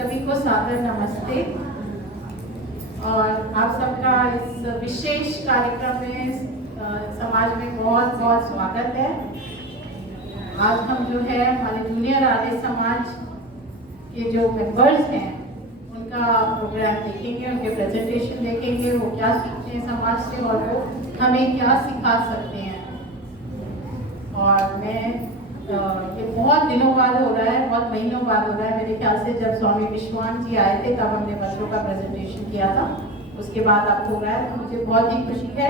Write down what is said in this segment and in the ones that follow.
सभी को सादर नमस्ते और आप सबका इस विशेष कार्यक्रम में समाज में बहुत बहुत स्वागत है। आज हम जो है हमारे जूनियर आर्य समाज के जो मेंबर्स हैं उनका प्रोग्राम देखेंगे, उनके प्रेजेंटेशन देखेंगे, वो क्या सीखते हैं समाज से और वो हमें क्या सिखा सकते हैं। और मैं ये बहुत दिनों बाद हो रहा है, बहुत महीनों बाद हो रहा है। मेरे ख्याल से जब स्वामी विश्वान जी आए थे तब हमने बच्चों का प्रेजेंटेशन किया था, उसके बाद अब हो रहा है। तो मुझे बहुत ही खुशी है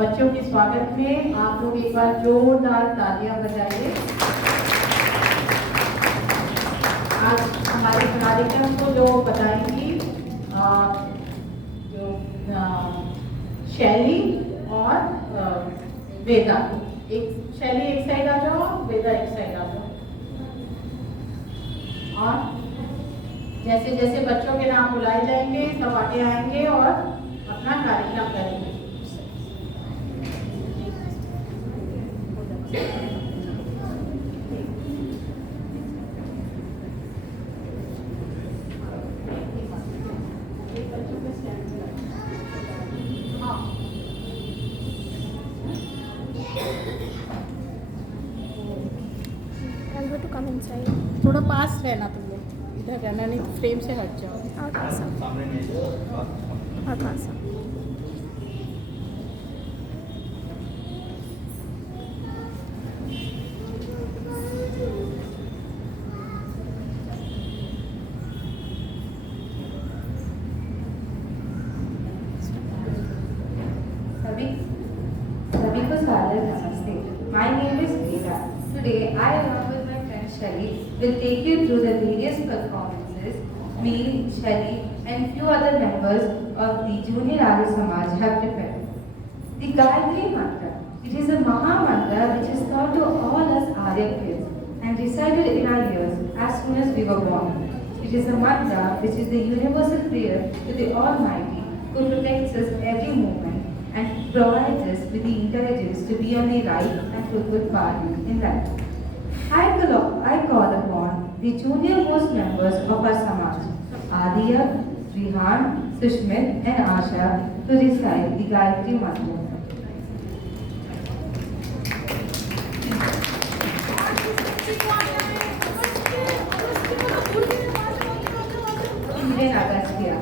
बच्चों के स्वागत में। आप लोग एक बार जोरदार तालियां बजाइए। आज हमारे कार्यक्रम को जो बताएंगी जो शैली और वेदा। एक शैली एक साइड आ जाओ, वेदा एक साइड आ जाओ। और जैसे जैसे बच्चों के नाम बुलाए जाएंगे सब आगे आएंगे और अपना कार्यक्रम करेंगे। थोड़ा पास रहना तुम लोग, इधर रहना नहीं तो फ्रेम से हट जाओ। सभी को सादर नमस्ते। My name is Veera. Today I along with my friend Shelly will take you through the various performances we, Shelly and few other members of the Junior Arya Samaj have prepared. The Gayatri Mantra. It is a Maha Mantra which is taught to all us Arya kids and recited in our ears as soon as we were born. It is a mantra which is the universal prayer to the Almighty who protects us every moment and provides us with the intelligence to be on the right and fruitful path in life. I call upon the junior most members of our Samaj, Adiya, Rihan, Sushmit and Asha to recite the Gayatri Mantra. Even Agastya.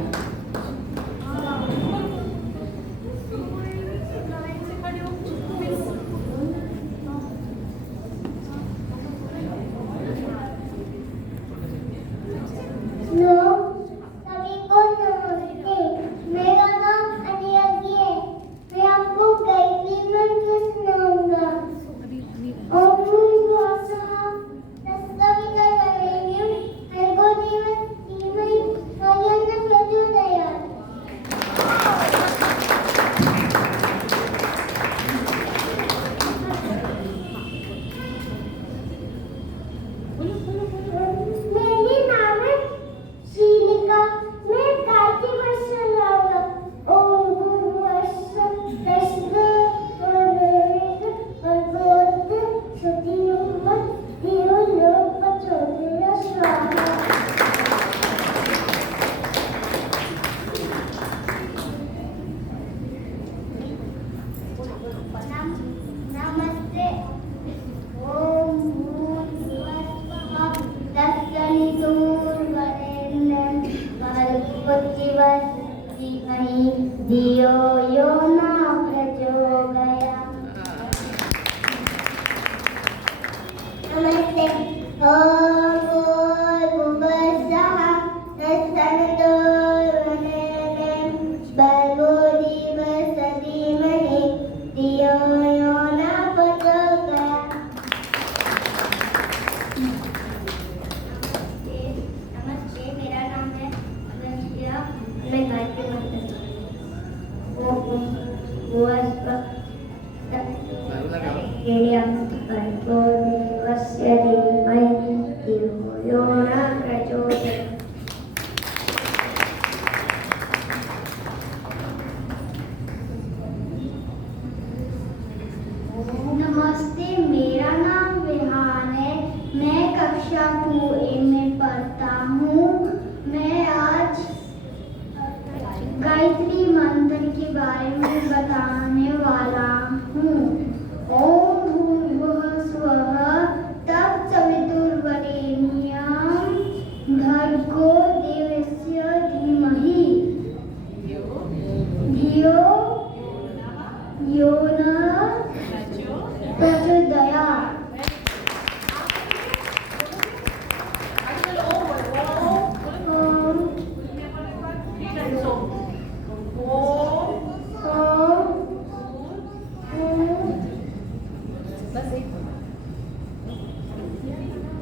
नमस्ते, मेरा नाम विहान है। मैं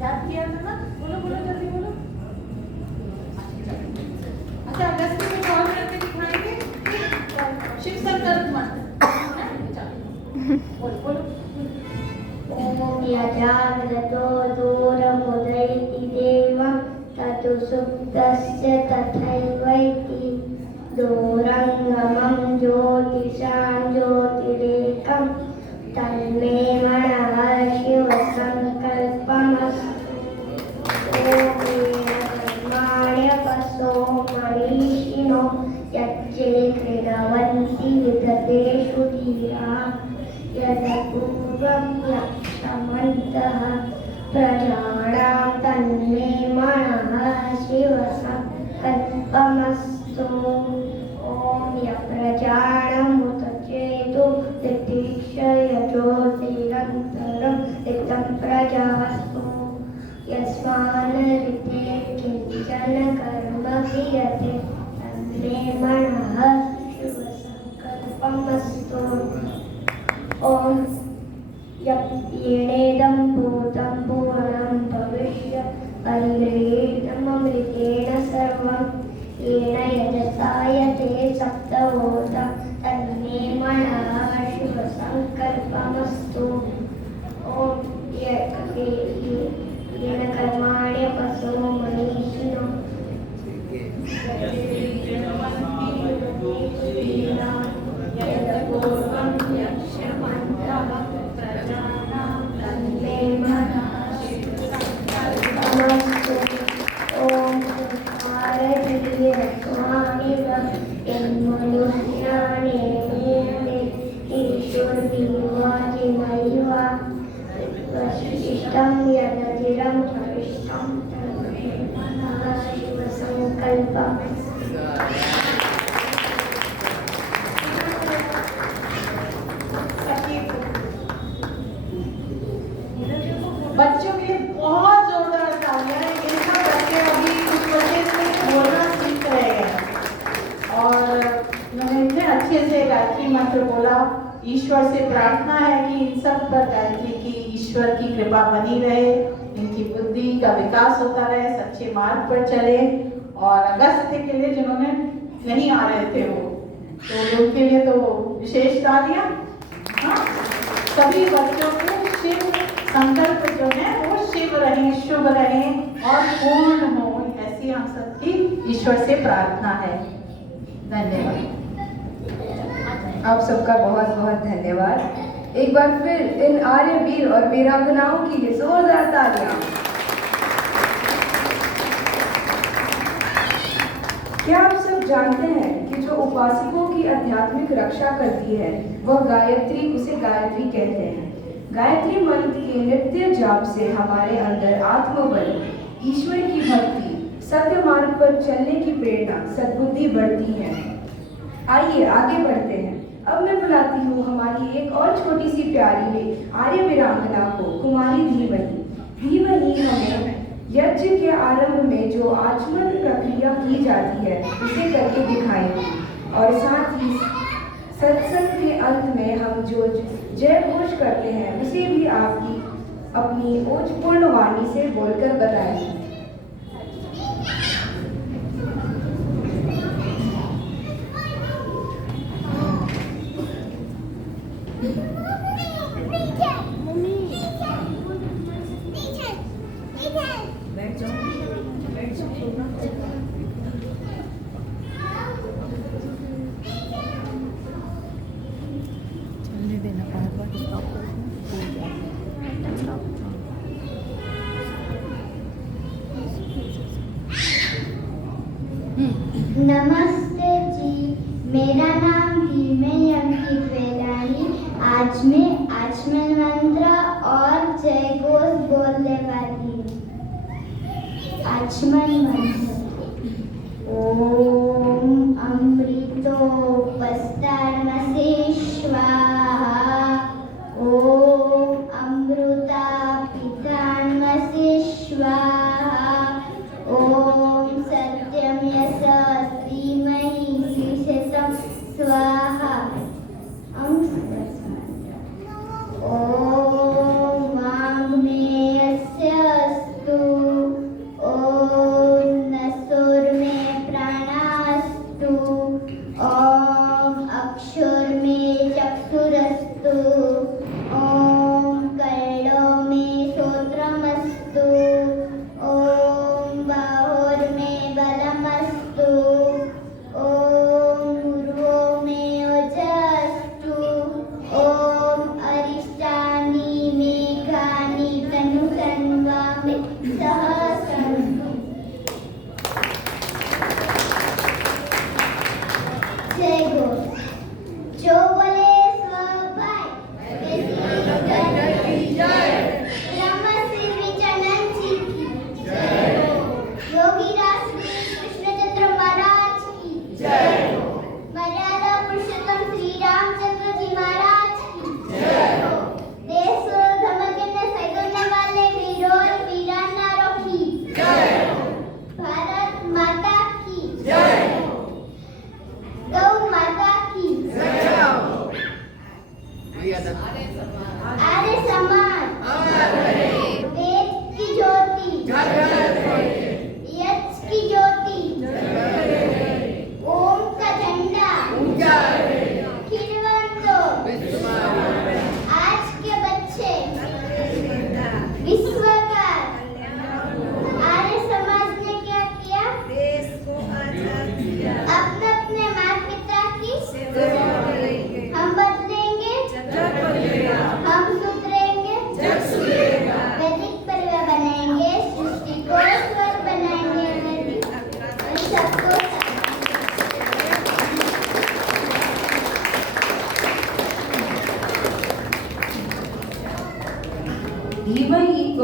याद किया था ना? बोलो बोलो जल्दी बोलो। अच्छा अगस्त में कॉल करके दिखाएंगे शिव संकल्प मंत्र। बोलो बोलो। ओम यजाग्रतो दूरमुदयति देवं ततो सुप्तस्य तथैवैति दूरङ्गमं ज्योतिषां ज्योतिरेकं तन्मे मनः शिवसङ्कल्पमस्तु। कर्माण्यपसो मनीषिणो यज्ञे क्रीडवन्ति विदतेषु धीराः यदपूर्वं यक्षमन्तः प्रजानां तन्मे मनः शिवसङ्कल्पमस्तु। ॐ यप्रजानमुतचेतो तितिक्षय ज्योतिरन्तरं ऋतं प्रजास्तु यस्मान् ऋते किञ्चन कर्म क्रियते तन्मे मनः शिवसङ्कल्पमस्तु। ॐ येनेदं भूतं पूर्णं भविष्यत् परिगृहीतममृतेन सर्वं येन यजतायते सप्तहोता तन्मे मनः शिवसङ्कल्पमस्तु। ॐ येन कर्माण्यपसो मनीषिणो यदपूर्वं यक्षमन्तः प्रजानां तन्मे मनः शिवसङ्कल्पमस्तु। ॐ भारतीयस्वामिव यन्मनुष्याणि ईश्वरविवाजिनैव वशिष्ठं यदधिरं प्रविष्टं तन्मे मनः शिवसङ्कल्पमस्तु। बच्चों के लिए बहुत जोरदार तालियां हैं। ये सब बच्चे अभी कुछ बच्चे से बोलना सीख रहे हैं और उन्होंने इतने अच्छे से गायत्री मंत्र बोला। ईश्वर से प्रार्थना है कि इन सब पर गायत्री की ईश्वर की कृपा बनी रहे, इनकी बुद्धि का विकास होता रहे, सच्चे मार्ग पर चले। और अगस्त के लिए जिन्होंने नहीं आ रहे थे वो, तो उनके लिए तो विशेष तालियां। हाँ, सभी बच्चों के शिव संकल्प जो है वो शिव रहे, शुभ रहे और पूर्ण हो, ऐसी हम सबकी ईश्वर से प्रार्थना है। धन्यवाद। आप सबका बहुत बहुत धन्यवाद। एक बार फिर इन आर्यवीर और वीरांगनाओं के लिए जोरदार तालियां। क्या आप सब जानते हैं कि जो उपासकों की आध्यात्मिक रक्षा करती है वह गायत्री, उसे गायत्री कहते हैं। गायत्री मंत्र के नित्य जाप से हमारे अंदर आत्मबल, ईश्वर की भक्ति, सत्य मार्ग पर चलने की प्रेरणा, सद्बुद्धि बढ़ती है। आइए आगे बढ़ते हैं। अब मैं बुलाती हूँ हमारी एक और छोटी सी प्यारी आर्य वीरांगना को, कुमारी धीमहि। धीमहि हमें यज्ञ के आरंभ में जो आचमन प्रक्रिया की जाती है उसे करके दिखाएंगी और साथ ही सत्संग के अंत में हम जो जय घोष करते हैं उसे भी आपकी अपनी ओजपूर्ण वाणी से बोलकर बताएंगे। नमस्ते जी, मेरा नाम धीमहि अंकित वेलानी। आज मैं आचमन मंत्र और जय घोष बोलने वाली हूँ। आचमन मंत्र। ओम अमृतोपस्थानमसे स्वाहा। ओम अमृता पितान्मसे स्वाहा। ओम सत्यम यशः धीमहि श्रीशतं स्वाहा। ओम वाङ्मयस्य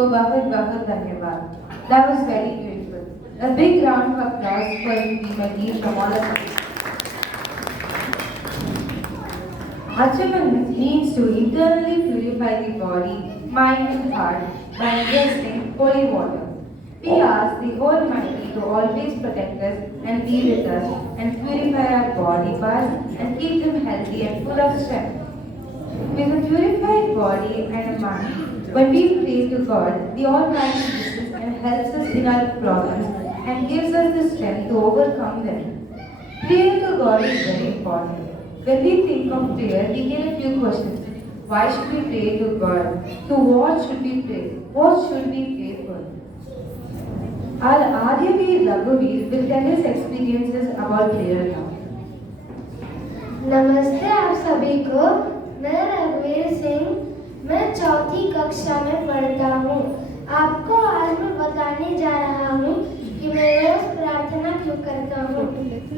को बहुत बहुत धन्यवाद. That was very beautiful. A big round of applause for Srimati from all of us. Achaman means to internally purify the body, mind and heart by ingesting holy water. We ask the Almighty to always protect us and be with us and purify our body parts and keep them healthy and full of strength. With a purified body and a mind, when we pray to God, the Almighty listens and helps us in our problems and gives us the strength to overcome them. Prayer to God is very important. When we think of prayer, we get a few questions. Why should we pray to God? To what should we pray? What should we pray for? Our Aryaveer Raghuveer will tell his experiences about prayer now. नमस्ते आप सभी को। मैं रघुवीर सिंह, मैं चौथी कक्षा में पढ़ता हूँ। आपको आज मैं बताने जा रहा हूँ कि मैं रोज प्रार्थना क्यों करता हूँ।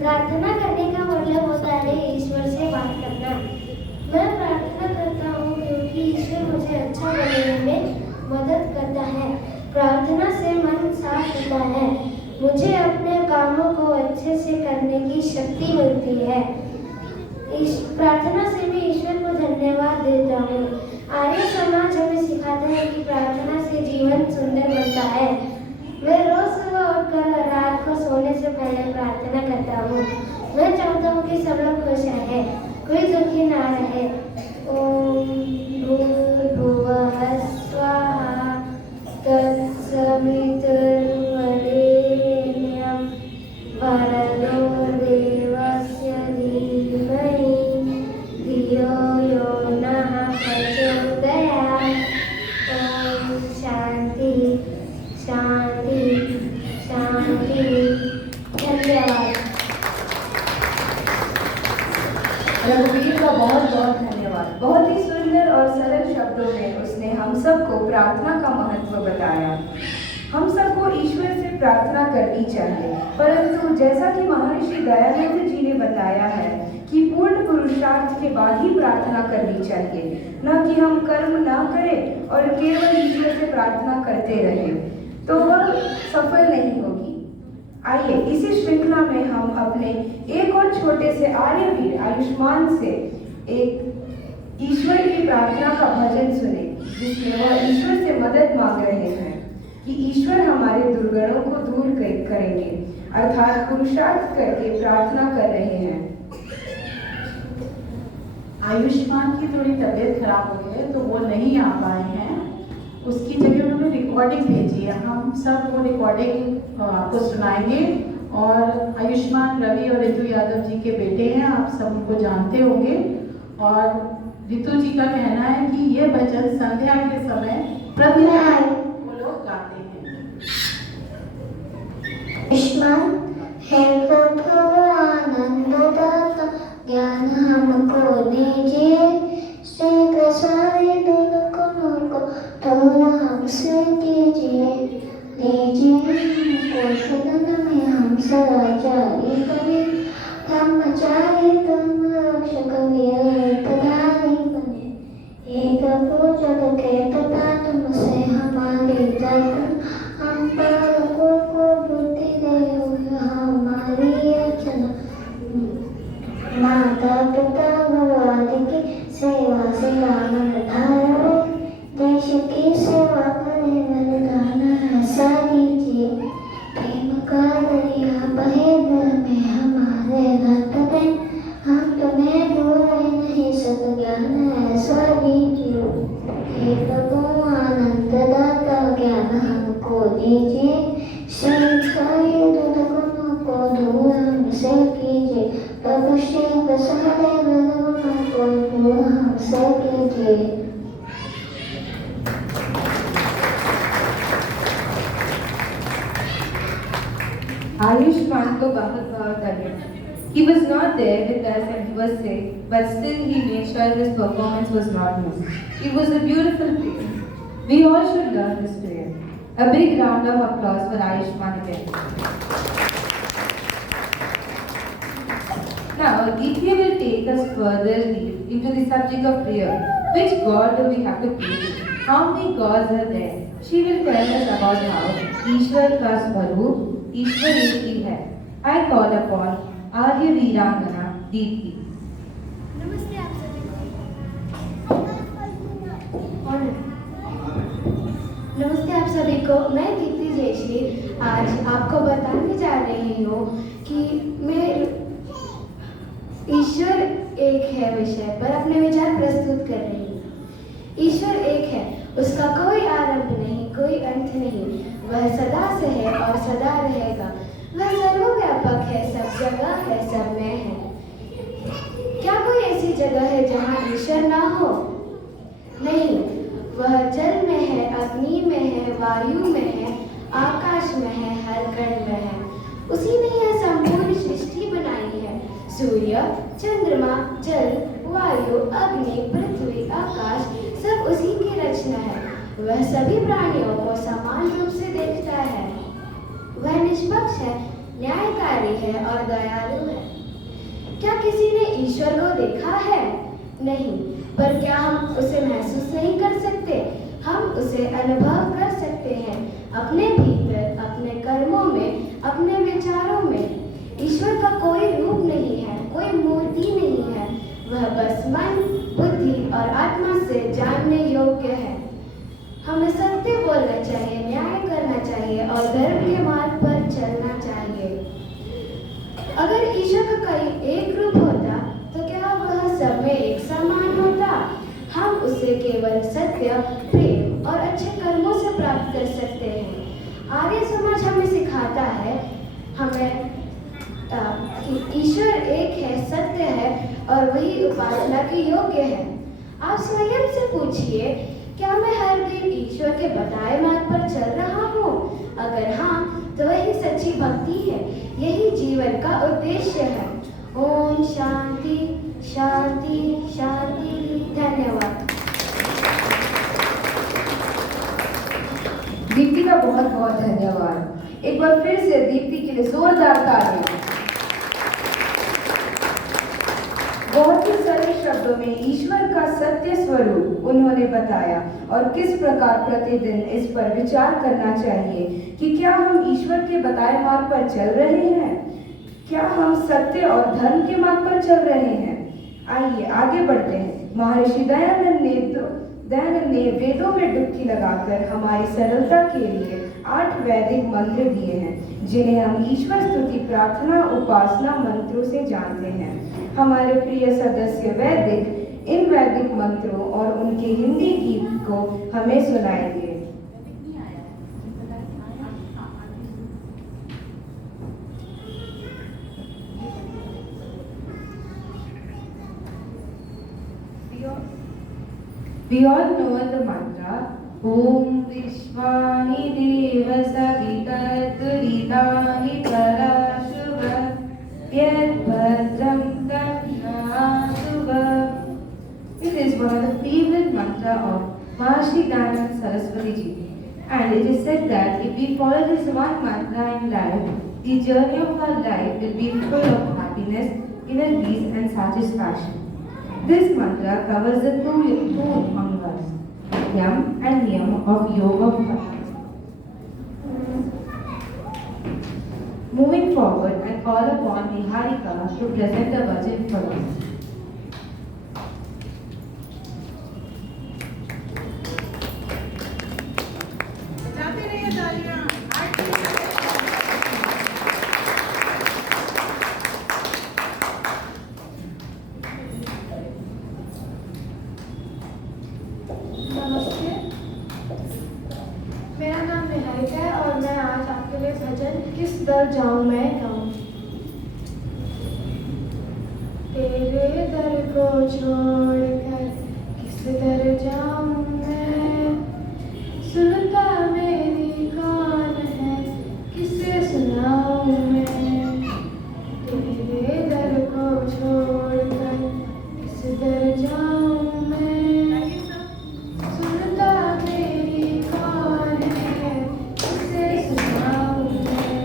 प्रार्थना करने का मतलब होता है ईश्वर से बात करना। मैं प्रार्थना करता हूँ क्योंकि ईश्वर मुझे अच्छा बनने में मदद करता है। प्रार्थना से मन साफ होता है। मुझे अपने कामों को अच्छे से करने की शक्ति मिलती है। प्रार्थना से मैं ईश्वर को धन्यवाद देता हूँ। आर्य समाज हमें सिखाता है कि प्रार्थना से जीवन सुंदर बनता है। मैं रोज सुबह उठकर रात को सोने से पहले प्रार्थना करता हूँ। मैं चाहता हूँ कि सब लोग खुश रहे, कोई दुखी ना रहे। ओम भूर्भुवः स्वाहा तत्सवितुर्वरेण्यं भर्गो देवस्य धीमहि धियो यो नः प्रचोदयात्। ओम शांति शांति शांति। धन्यवाद। रघुवीर का बहुत बहुत धन्यवाद। बहुत ही सुंदर और सरल शब्दों में उसने हम सबको प्रार्थना का महत्व बताया। हम सबको ईश्वर से प्रार्थना करनी चाहिए, परंतु जैसा कि महर्षि दयानंद जी ने बताया है कि पूर्ण पुरुषार्थ के बाद ही प्रार्थना करनी चाहिए, न कि हम कर्म ना करें और केवल ईश्वर से प्रार्थना करते रहें, तो वह सफल नहीं होगी। आइए इसी श्रृंखला में हम अपने एक और छोटे से आर्यवीर आयुष्मान से एक ईश्वर की प्रार्थना का भजन सुने, जिसमें वह ईश्वर से मदद मांग रहे हैं कि ईश्वर हमारे दुर्गुणों को दूर करेंगे, अर्थात पुरुषार्थ करके प्रार्थना कर रहे हैं। आयुष्मान की थोड़ी तबीयत खराब हो गई है तो वो नहीं आ पाए हैं। उसकी जगह उन्होंने रिकॉर्डिंग भेजी है। हम सब वो रिकॉर्डिंग आपको सुनाएंगे। और आयुष्मान रवि और ऋतु यादव जी के बेटे हैं, आप सब उनको जानते होंगे। और ऋतु जी का कहना है कि ये भजन संध्या के समय प्रतिदिन वो लोग गाते हैं। आयुष्मान हे प्रभु आनंददाता, ज्ञान हमको दीजिए, श्री प्रसादित दुर्गुणों को दूर हमसे कीजिए। सदन में हम सदाचारी बने, ब्रह्मचारी धर्म रक्षक वीरधारी बने। एक पूजक के तथा तुमसे हमारी दर्शन, हम पालकों को बुद्धि दे हमारी याचना। माता पिता भगवान की सेवा से आनंद धारो, देश की सेवा करे बलिदान ऐसा कीजिए। प्रेम का दरिया बहे दिल में हमारे रख दे, हम तुम्हें भूले नहीं सत ज्ञान ऐसा दीजिए। हे प्रभु आनंद दाता, ज्ञान हमको दीजिए, शिक्षाए दुर्गुणों को दूर हमसे कीजिए। प्रभु श्री प्रसादे दुर्गुणों को दूर हमसे कीजिए। Ayushman ko बहुत बहुत धन्यवाद. He was not there with us and he was sick, but still he made sure his performance was not missed. It was a beautiful prayer. We all should learn this prayer. A big round of applause for Ayushman again. Now, Geetya will take us further deep into the subject of prayer. Which God do we have to pray to? How many gods are there? She will tell us about how ईश्वर का स्वरूप ईश्वर एक ही है. I call upon आर्य वीरांगना दीप्ति. नमस्ते आप सभी को। नमस्ते आप सभी को। मैं दीप्ति जयश्री आज आपको बताने जा रही हूँ कि मैं ईश्वर एक है विषय पर अपने विचार प्रस्तुत कर रही हूँ। ईश्वर एक है, उसका कोई आरंभ नहीं, कोई अंत नहीं। वह सदा से है और सदा रहेगा। वह सर्वव्यापक है, सब जगह है, सब में है। क्या कोई ऐसी जगह है जहाँ ईश्वर ना हो? नहीं, वह जल में है, अग्नि में है, वायु में है, आकाश में है, हर कण में है। उसी ने यह संपूर्ण सृष्टि बनाई है। सूर्य, चंद्रमा, जल, वायु, अग्नि, पृथ्वी, आकाश सब उसी की रचना है। वह सभी प्राणियों को समान रूप से देखता है। वह निष्पक्ष है, न्यायकारी है और दयालु है। क्या किसी ने ईश्वर को देखा है? नहीं, पर क्या हम उसे महसूस नहीं कर सकते? हम उसे अनुभव कर सकते हैं अपने भीतर, अपने कर्मों में, अपने विचारों में। ईश्वर का कोई रूप नहीं है, कोई मूर्ति नहीं है। वह बस मन, बुद्धि और आत्मा से जानने योग्य है। हमें सत्य बोलना चाहिए, न्याय करना चाहिए और धर्म के मार्ग पर चलना चाहिए। अगर ईश्वर का कोई एक रूप होता तो क्या वह सब में एक समान होता? हम उसे केवल सत्य, प्रेम और अच्छे कर्मों से प्राप्त कर सकते हैं। आर्य समाज हमें सिखाता है कि ईश्वर एक है, सत्य है और वही उपासना के योग्य है। आप स्वयं से पूछिए, क्या मैं हर दिन ईश्वर के बताए मार्ग पर चल रहा हूँ? अगर हाँ, तो वही सच्ची भक्ति है। यही जीवन का उद्देश्य है। ओम शांति शांति शांति। धन्यवाद। दीप्ति का बहुत बहुत धन्यवाद। एक बार फिर से दीप्ति के लिए जोरदार तालियां। बहुत ही सरल शब्दों में ईश्वर का सत्य स्वरूप उन्होंने बताया और किस प्रकार प्रतिदिन इस पर विचार करना चाहिए कि क्या हम ईश्वर के बताए मार्ग पर चल रहे हैं, क्या हम सत्य और धर्म के मार्ग पर चल रहे हैं। आइए आगे बढ़ते हैं। महर्षि दयानंद ने वेदों में डुबकी लगाकर हमारी सरलता के लिए 8 वैदिक मंत्र दिए हैं, जिन्हें हम ईश्वर स्तुति, प्रार्थना, उपासना मंत्रों से जानते हैं। हमारे प्रिय सदस्य वैदिक इन वैदिक मंत्रों और उनके हिंदी गीत को हमें सुनाएंगे। We all know the mantra Om Vishwani Deva Savita Duritani Parashuva Yad Bhadram Tanashuva. It is one of the favorite mantra of Maharishi Dayananda Saraswati Ji, and it is said that if we follow this one mantra in life, the journey of our life will be full of happiness, inner peace and satisfaction. This mantra covers the two angas, Yam and Niyam of Yoga Bhakti. Moving forward, I call upon Niharika to present a bhajan for us. मेरा नाम निहारिका है और मैं आज आपके लिए भजन किस दर जाऊं मैं गाऊं। तेरे दर को छोड़कर किस दर जाऊं मैं, सुनता मेरी कौन है, किसे सुनाऊं मैं। तेरे दर को छोड़कर किस दर जाऊं मैं, सुनता मेरी कौन है, किसे सुनाऊं मैं।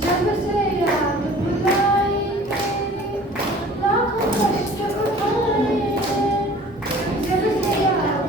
जब से याद बुलाई तेरी, लाखों कष्ट उठाए हैं। जब से याद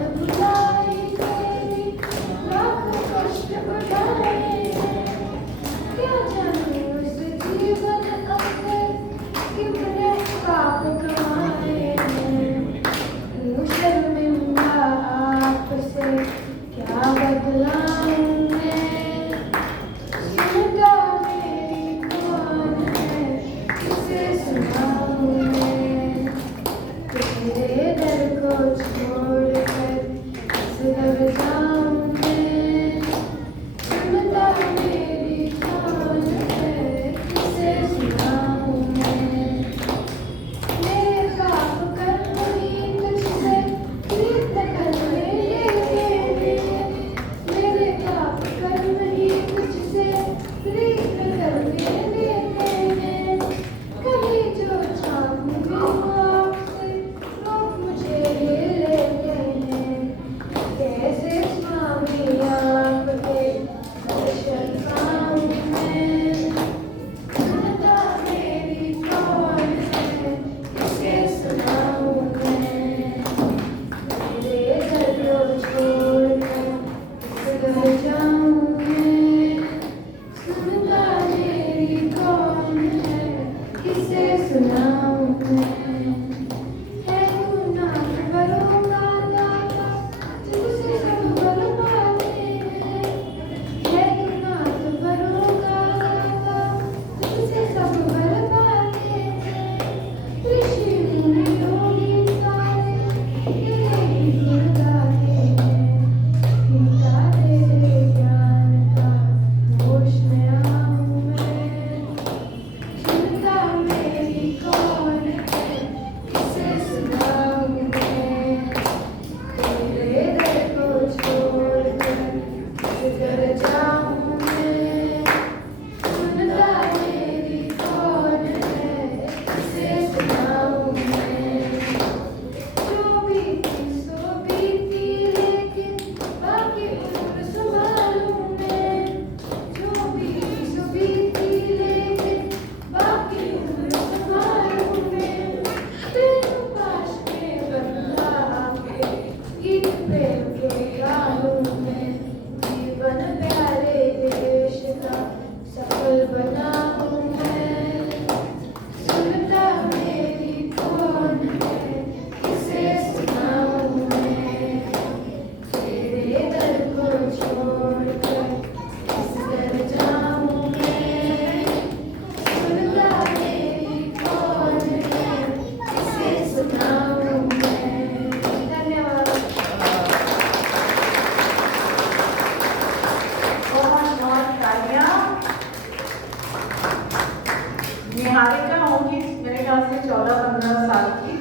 निहारिका होगी मेरे ख्याल से 14-15 साल की,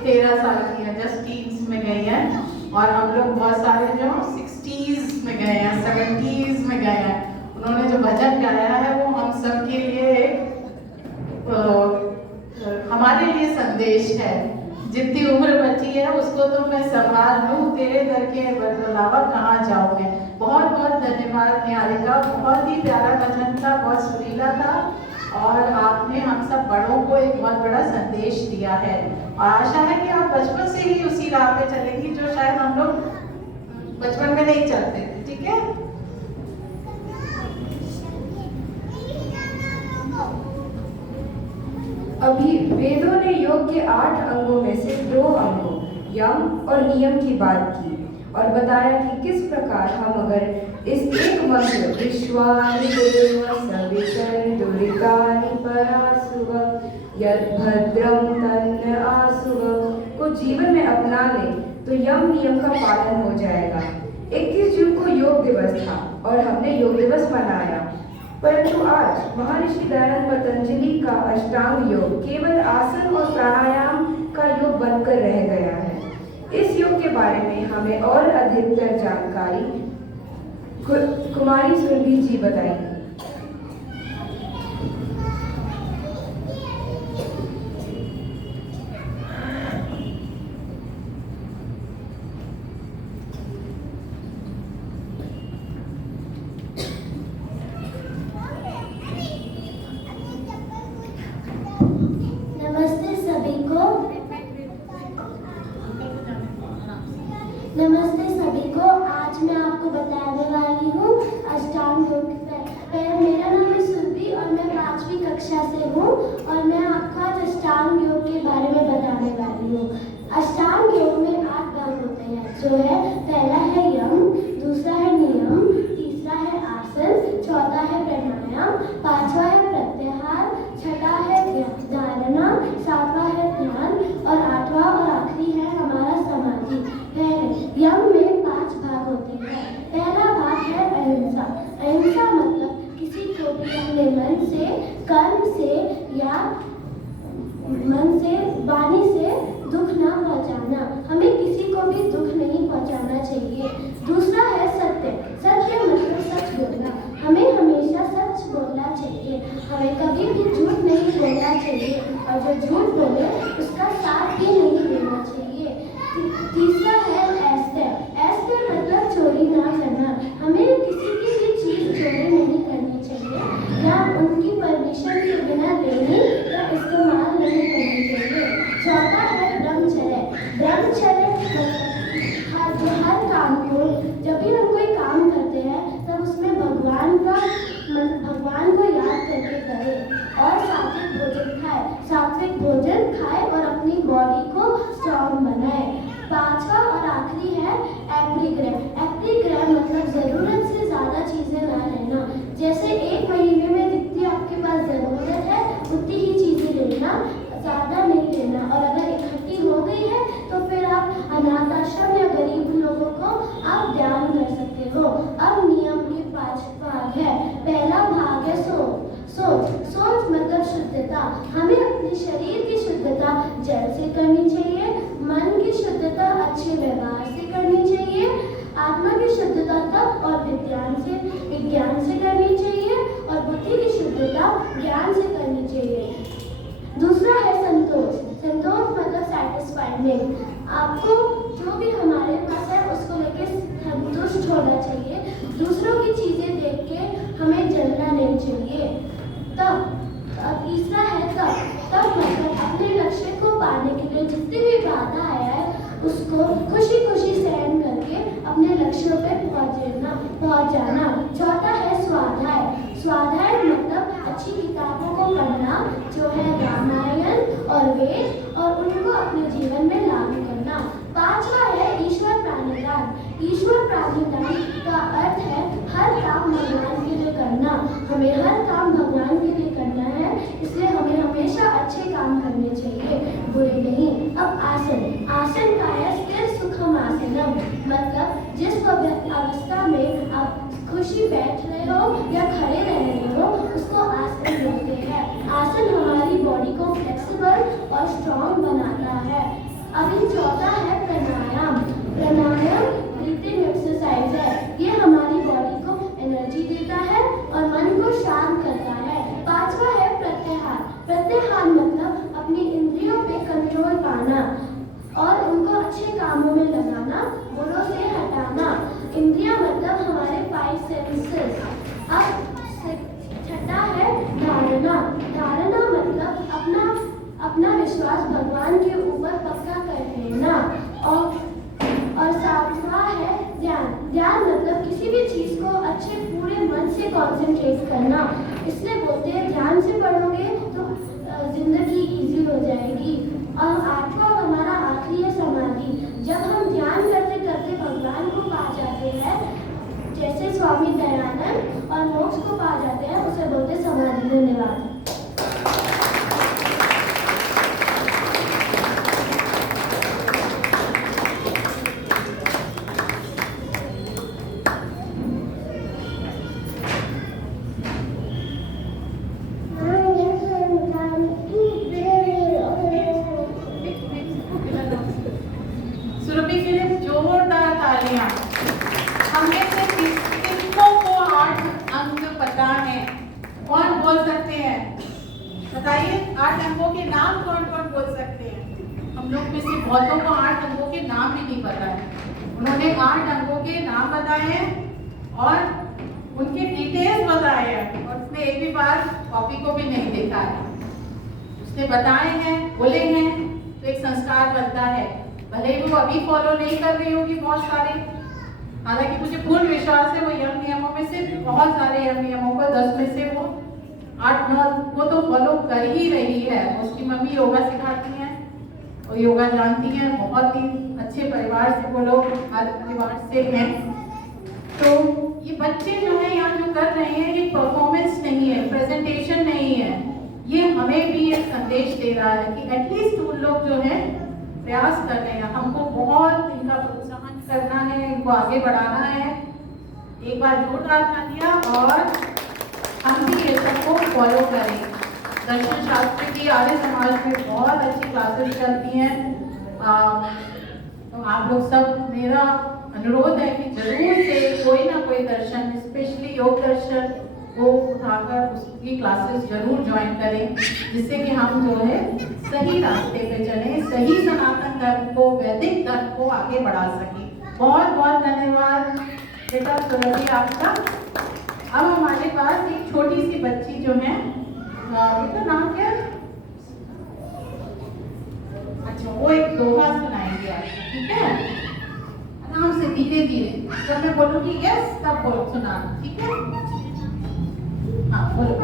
13 साल की है, जस्ट टीन्स में गई है। और हम लोग बहुत सारे जो 60s में गए हैं, 70s में गए हैं। उन्होंने जो भजन गाया है वो हम सब के लिए हमारे लिए संदेश है। जितनी उम्र बची है उसको तो मैं संभाल लूँ, तेरे दर के अलावा कहाँ जाऊँ मैं। बहुत बहुत धन्यवाद निहारिका, बहुत ही प्यारा भजन था, बहुत सुरीला था और आपने हम सब बड़ों को एक बहुत बड़ा संदेश दिया है। और आशा है कि आप बचपन से ही उसी राह पे चलेंगी जो शायद हम लोग बचपन में नहीं चलते थे। ठीक है, अभी वेदों ने योग के 8 अंगों में से 2 अंगों यम और नियम की बात की और बताया कि किस प्रकार हम अगर इस एक मंत्र विश्वानि देव सवितर् दुरितानि परासुव यद्भद्रं तन्न आसुव को जीवन में अपना लें तो यम नियम का पालन हो जाएगा। 21 जून को योग दिवस था और हमने योग दिवस मनाया, परंतु आज महर्षि दयानंद पतंजलि का अष्टांग योग केवल आसन और प्राणायाम का योग बनकर रह गया है। इस योग के बारे में हमें और अधिकतर जानकारी कुमारी सुरभि जी बताएंगी। नमस्ते सभी को। आज मैं आपको बताने वाली हूँ अष्टांग योग। मेरा नाम है सुरभि और मैं 5वीं कक्षा से हूँ और मैं आपको आज अष्टांग योग के बारे में बताने वाली हूँ। अष्टांग योग में 8 भाग होते हैं, जो है पहला है यम, दूसरा है नियम, तीसरा है आसन, चौथा है प्राणायाम, 5वां है प्रत्याहार, 6ठा है धारणा, 7वां है ध्यान और 8वां और आखिरी है हमारा समाधि। यम में 5 भाग होते हैं। पहला भाग है अहिंसा। अहिंसा मतलब किसी को भी अपने मन से, कर्म से या मन से, वाणी से दुख ना पहुंचाना। हमें किसी को भी दुख नहीं पहुंचाना चाहिए। दूसरा है सत्य। सत्य मतलब सच बोलना। हमें हमेशा सच बोलना चाहिए। हमें कभी भी झूठ नहीं बोलना चाहिए और जो झूठ बोले उसका साथ भी नहीं देना चाहिए। तीसरा है ऐस्टर मतलब चोरी ना करना। हमें किसी की भी चीज चोरी नहीं करनी चाहिए या उनकी परमिशन के बिना लेनी या इस्तेमाल नहीं करनी चाहिए। चौथा है ब्रह्मचर्य। ब्रह्मचर्य हर काम को, जब भी हम कोई काम करते हैं तब उसमें भगवान को याद करके करें और सात्विक भोजन खाए और अपनी बॉडी को स्ट्रॉन्ग बनाए। 5वां और आखिरी है एप्रीग्रह। एप्रीग्रह मतलब जरूरत से ज्यादा चीजें ना लेना। जैसे 1 महीने में जितनी आपके पास जरूरत है उतनी ही चीजें लेना, ज्यादा नहीं लेना। और अगर इकट्ठी हो गई है तो फिर आप अनाथ आश्रम या गरीब लोगों को आप दान कर सकते हो। अब नियम के 5 भाग है। पहला भाग है सोच मतलब शुद्धता। हमें अपने शरीर की शुद्धता जल से करनी चाहिए, मन की शुद्धता अच्छे व्यवहार से करनी चाहिए, आत्मा की शुद्धता तप और विज्ञान से करनी चाहिए और बुद्धि की शुद्धता ज्ञान से करनी चाहिए। दूसरा है संतोष। संतोष मतलब सैटिस्फाइड। आपको जो भी हमारे पास है उसको लेके संतुष्ट होना चाहिए। दूसरों की चीजें देख के हमें जलना नहीं चाहिए। तीसरा है तप मतलब अपने लक्ष्य को पाने के लिए जितनी भी बाधा आया है उसको खुशी खुशी सहन करके अपने लक्ष्यों पे पहुंच जाना। चौथा है स्वाध्याय मतलब अच्छी किताबों को पढ़ना, जो है रामायण और वेद, और उनको अपने जीवन में लागू करना। 5वां है ईश्वर प्राणिदान। ईश्वर प्राणिदान का अर्थ है हर काम भगवान के लिए करना। हमें हर काम भगवान के लिए करना है, इसलिए हमें हमेशा अच्छे काम करने चाहिए, बुरे नहीं। अब आसन का है स्थिर सुखम आसनम मतलब जिस अवस्था में आप खुशी बैठ रहे हो या खड़े रह रहे हो, उसको आसन बोलते हैं। आसन हमारी बॉडी को फ्लेक्सिबल और स्ट्रॉन्ग बनाता है। अभी चौथा है प्राणायाम। प्राणायाम ब्रीथिंग एक्सरसाइज है। ये हमारी बॉडी को एनर्जी देता है और मन को शांत करता है। पांचवा है प्रत्याहार। प्रत्याहार मतलब अपनी इंद्रियों पे कंट्रोल पाना और उनको अच्छे कामों में लगाना, बुरों से हटाना। इंद्रियां मतलब हमारे 5 सेंसेस। अब छठा है धारणा। धारणा मतलब अपना विश्वास भगवान के ऊपर पक्का कर लेना। और सातवां है ध्यान। ध्यान मतलब किसी भी चीज को अच्छे पूरे मन से कंसंट्रेट करना। इसलिए बोलते हैं ध्यान से पढ़ोगे तो जिंदगी इजी हो जाएगी। और आठवां हमारा आखिरी है समाधि। जब हम ध्यान करते करते भगवान को पा जाते हैं, जैसे स्वामी दयानंद, और मोक्ष को पा जाते हैं, उसे बोलते हैं समाधि। धन्यवाद। सुरभि के लिए जोरदार तालियां। हमें से कितनों को 8 अंक पता है? कौन बोल सकते हैं? बताइए, 8 अंकों के नाम कौन कौन बोल सकते हैं? हम लोग में से बहुतों को 8 अंकों के नाम भी नहीं पता है। उन्होंने 8 अंकों के नाम बताए हैं और उनके डिटेल्स बताए हैं, और उसने एक भी बार कॉपी को भी नहीं देखा है। उसने बताए हैं, बोले हैं, तो एक संस्कार बनता है। भले ही वो अभी फॉलो नहीं कर रही होगी बहुत सारे, हालांकि मुझे पूर्ण विश्वास है वो यम नियमों में से बहुत सारे यम नियमों को 10 में से वो 8-9 वो तो फॉलो कर ही रही है। उसकी मम्मी योगा सिखाती हैं और योगा जानती हैं। बहुत ही अच्छे परिवार से वो लोग, हर परिवार से हैं। तो ये बच्चे जो है यहाँ जो कर रहे हैं, ये परफॉर्मेंस नहीं है, प्रेजेंटेशन नहीं है, ये हमें भी एक संदेश दे रहा है कि एटलीस्ट उन लोग जो है प्रयास कर रहे हैं। हमको बहुत इनका प्रोत्साहन करना है, इनको आगे बढ़ाना है। एक बार जोरदार तालियां, और हम भी ये सबको फॉलो करें। दर्शन शास्त्र की आर्य समाज में बहुत अच्छी क्लासेस चलती हैं। तो आप लोग सब, मेरा अनुरोध है कि जरूर से कोई ना कोई दर्शन, स्पेशली योग दर्शन को उठाकर उसकी क्लासेस जरूर ज्वाइन करें, जिससे कि हम जो है सही रास्ते पे चलें, सही सनातन धर्म को, वैदिक धर्म को आगे बढ़ा सकें। बहुत बहुत धन्यवाद बेटा सुरभि आपका। अब हमारे पास एक छोटी सी बच्ची जो है, बेटा नाम क्या है? अच्छा, वो एक दोहा सुनाएंगे आपको, ठीक है? आराम से, धीरे धीरे, जब मैं बोलूँगी यस तब बोल सुनाना, ठीक है? हाँ बोलो।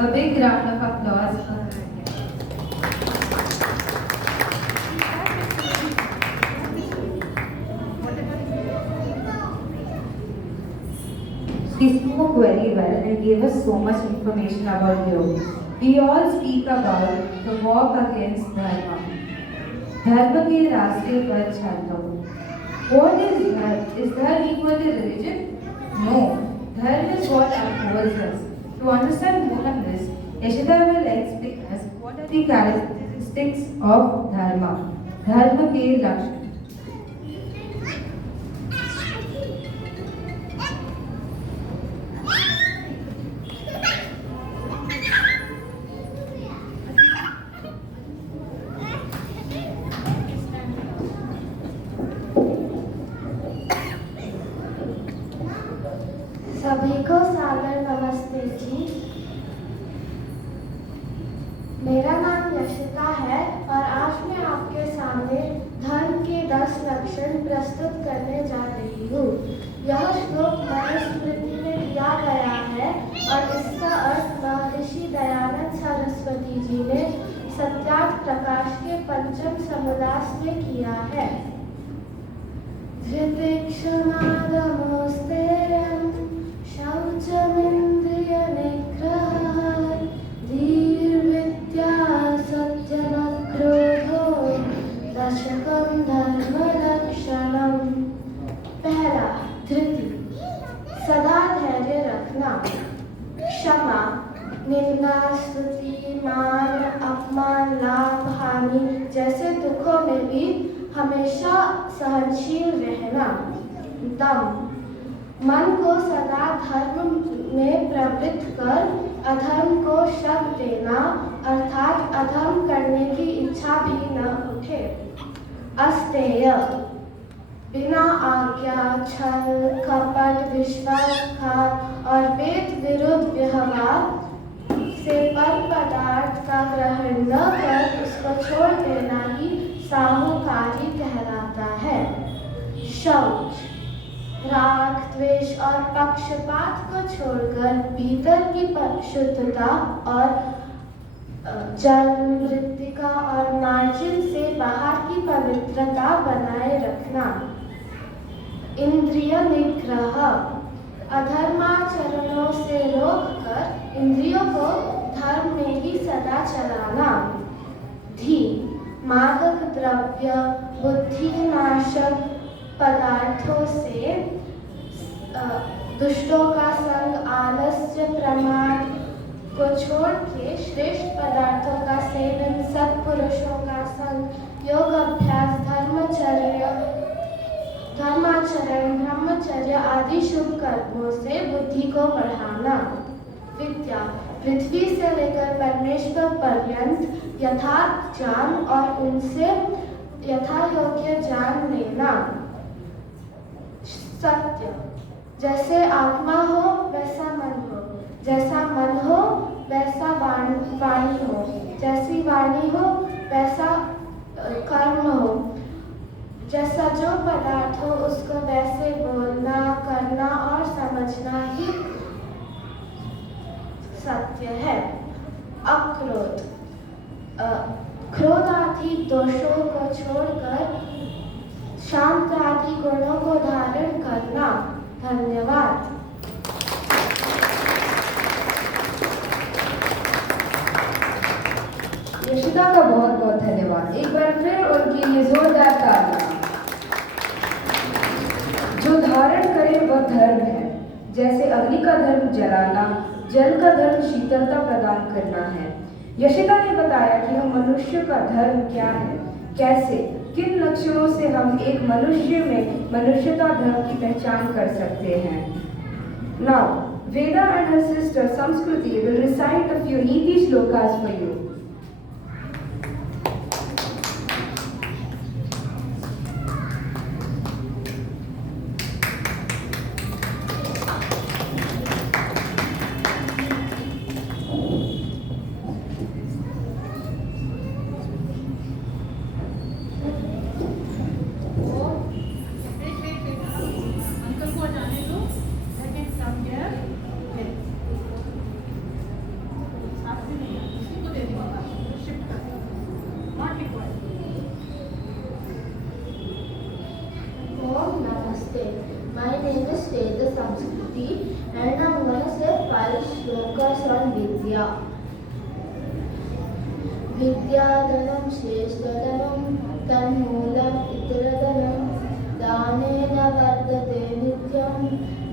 A big round of applause for her. She spoke very well and gave us so much information about yoga. We all speak about the walk against dharma. Dharma के रास्ते पर चलना. What is dharma? Is dharma equal to religion? No. Dharma is what upholds us. To understand more on this, Yashida will explain us what are the characteristics of dharma. Dharma के लक्षण. सभी को सादर नमस्ते जी। मेरा नाम यशिता है और आज मैं आपके सामने धर्म के 10 लक्षण प्रस्तुत करने जा रही हूँ। यह श्लोक मनुस्मृति में दिया गया है और इसका अर्थ महर्षि दयानंद सरस्वती जी ने सत्यार्थ प्रकाश के पंचम समुदास में किया है। धृतिक्षमादमोस्तेयं शौचमिन्द्रियनिग्रहः धीर्विद्या सत्यमक्रोधो दशकं धर्मलक्षणम्। पहला, धृति, सदा धैर्य रखना। क्षमा, निंदा, स्तुति, मान, अपमान, लाभ, हानि जैसे दुखों में भी हमेशा सहनशील रहना। दम, मन को सदा धर्म में प्रवृत्त कर अधर्म को शक देना, अर्थात अधर्म करने की इच्छा भी न उठे। अस्तेय, बिना आज्ञा, छल, कपट, विश्वासघात और वेद विरुद्ध व्यवहार से पर पदार्थ का ग्रहण न कर उसको छोड़ देना ही साहूकारी कहलाता है। शौच, राग, द्वेष और पक्षपात को छोड़कर भीतर की शुद्धता और जल, मृत्तिका और मार्जिन से बाहर की पवित्रता बनाए रखना। इंद्रिय निग्रह, अधर्माचरणों से रोककर इंद्रियों को धर्म में ही सदा चलाना। धी, मादक द्रव्य, बुद्धिनाशक पदार्थों से दुष्टों का संग, आलस्य, प्रमाद को छोड़ के श्रेष्ठ पदार्थों का सेवन, सत्पुरुषों का संग, योग अभ्यास, धर्माचरण, ब्रह्मचर्य आदि शुभ कर्मों से बुद्धि को बढ़ाना। विद्या, पृथ्वी से लेकर परमेश्वर पर्यंत यथार्थ ज्ञान और उनसे यथा योग्य जान लेना। सत्य, जैसे आत्मा हो वैसा मन हो, जैसा मन हो वैसा वाणी हो, जैसी वाणी हो वैसा कर्म हो, जैसा जो पदार्थ हो उसको वैसे बोलना, करना और समझना ही सत्य है। अक्रोध, क्रोध आदि दोषों को छोड़कर शांत आदि गुणों को धारण करना। धन्यवाद। यशिता का बहुत बहुत धन्यवाद। एक बार फिर उनके लिए जोरदार तालियां। जो धारण करे वह धर्म है। जैसे अग्नि का धर्म जलाना, जल का धर्म शीतलता प्रदान करना है। यशिता ने बताया कि हम मनुष्य का धर्म क्या है, कैसे, किन लक्षणों से हम एक मनुष्य में मनुष्यता धर्म की पहचान कर सकते हैं। Now, Veda and her sister Samskruti will recite a few Niti shlokas for you. My name is Veda Samskruti and I'm going to say 5 shlokas on Vidya. Vidyadanam Shreshtadanam Tanmoolam Itaradhanam Danena Vardate Nityam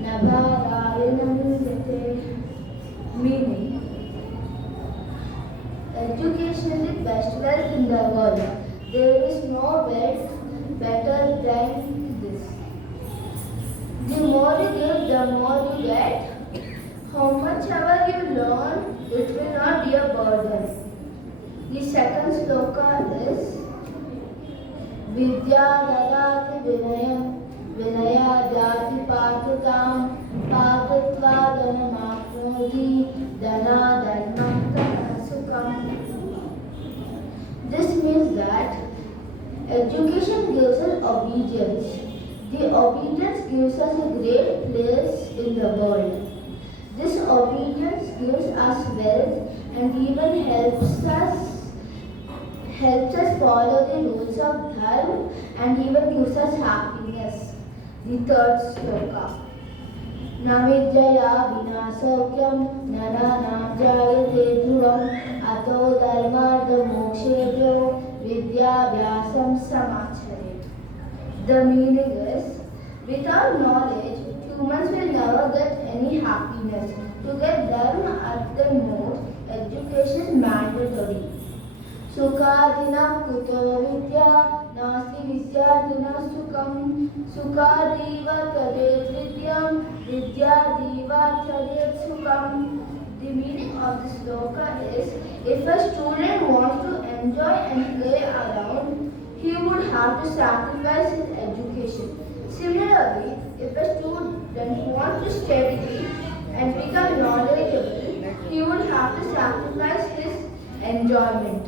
Nabharayanam Yate. Meaning, education is the best wealth in the world. There is no wealth better than this. The more you give, the more you get. How much ever you learn, it will not be a burden. The second sloka is Vidya Dadati Vinayam Vinaya Dati Patutam Patutva Dhanamapnoti Dhana Dharmam Sukam. This means that Education gives us obedience. The obedience gives us a great place in the world. This obedience gives us wealth and even helps us follow the rules of dharma and even gives us happiness. The third sloka. Navidyaya vinasaukyam naranam jayate dhruvam ato dharmartha mokshebhyo vidyabhyasam samachare. The meaning is, without knowledge, humans will never get any happiness. To get dharma at the most, education is mandatory. Sukadina kuto vidya nasti vidyadina sukam sukadiva tadet vidyam vidyadiva tadet sukam. The meaning of this sloka is, if a student wants to enjoy and play around, he would have to sacrifice his education. Similarly, if a student wants to study and become knowledgeable, he would have to sacrifice his enjoyment.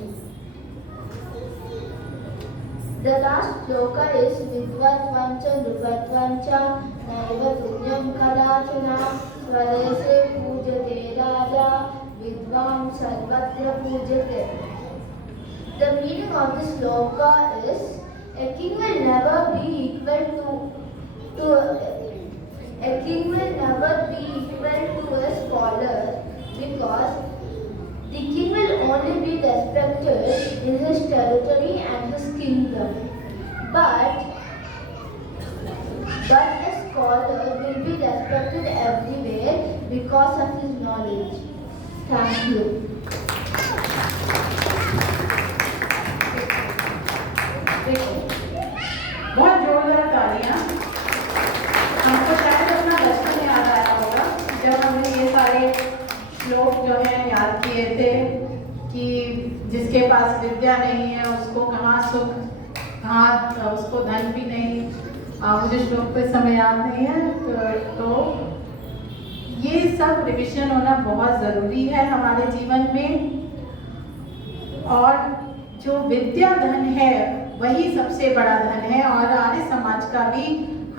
The last sloka is Vidvatvancha Nruvatvancha Naiva Tunyam Kadachana Swadese Pujate Raja Vidvam Sarvatra Pujate. The meaning of this sloka is, a king will never be equal to a scholar, because the king will only be respected in his territory and his kingdom. But a scholar will be respected everywhere because of his knowledge. Thank you. बहुत जोरदार तालियां। हमको शायद अपना बचपन याद आया होगा जब हमने ये सारे श्लोक जो हैं याद किए थे कि जिसके पास विद्या नहीं है उसको कहाँ सुख, कहाँ उसको धन भी नहीं। मुझे श्लोक पे समय याद नहीं है, तो ये सब रिविजन होना बहुत ज़रूरी है हमारे जीवन में। और जो विद्या धन है वही सबसे बड़ा धन है, और आर्य समाज का भी,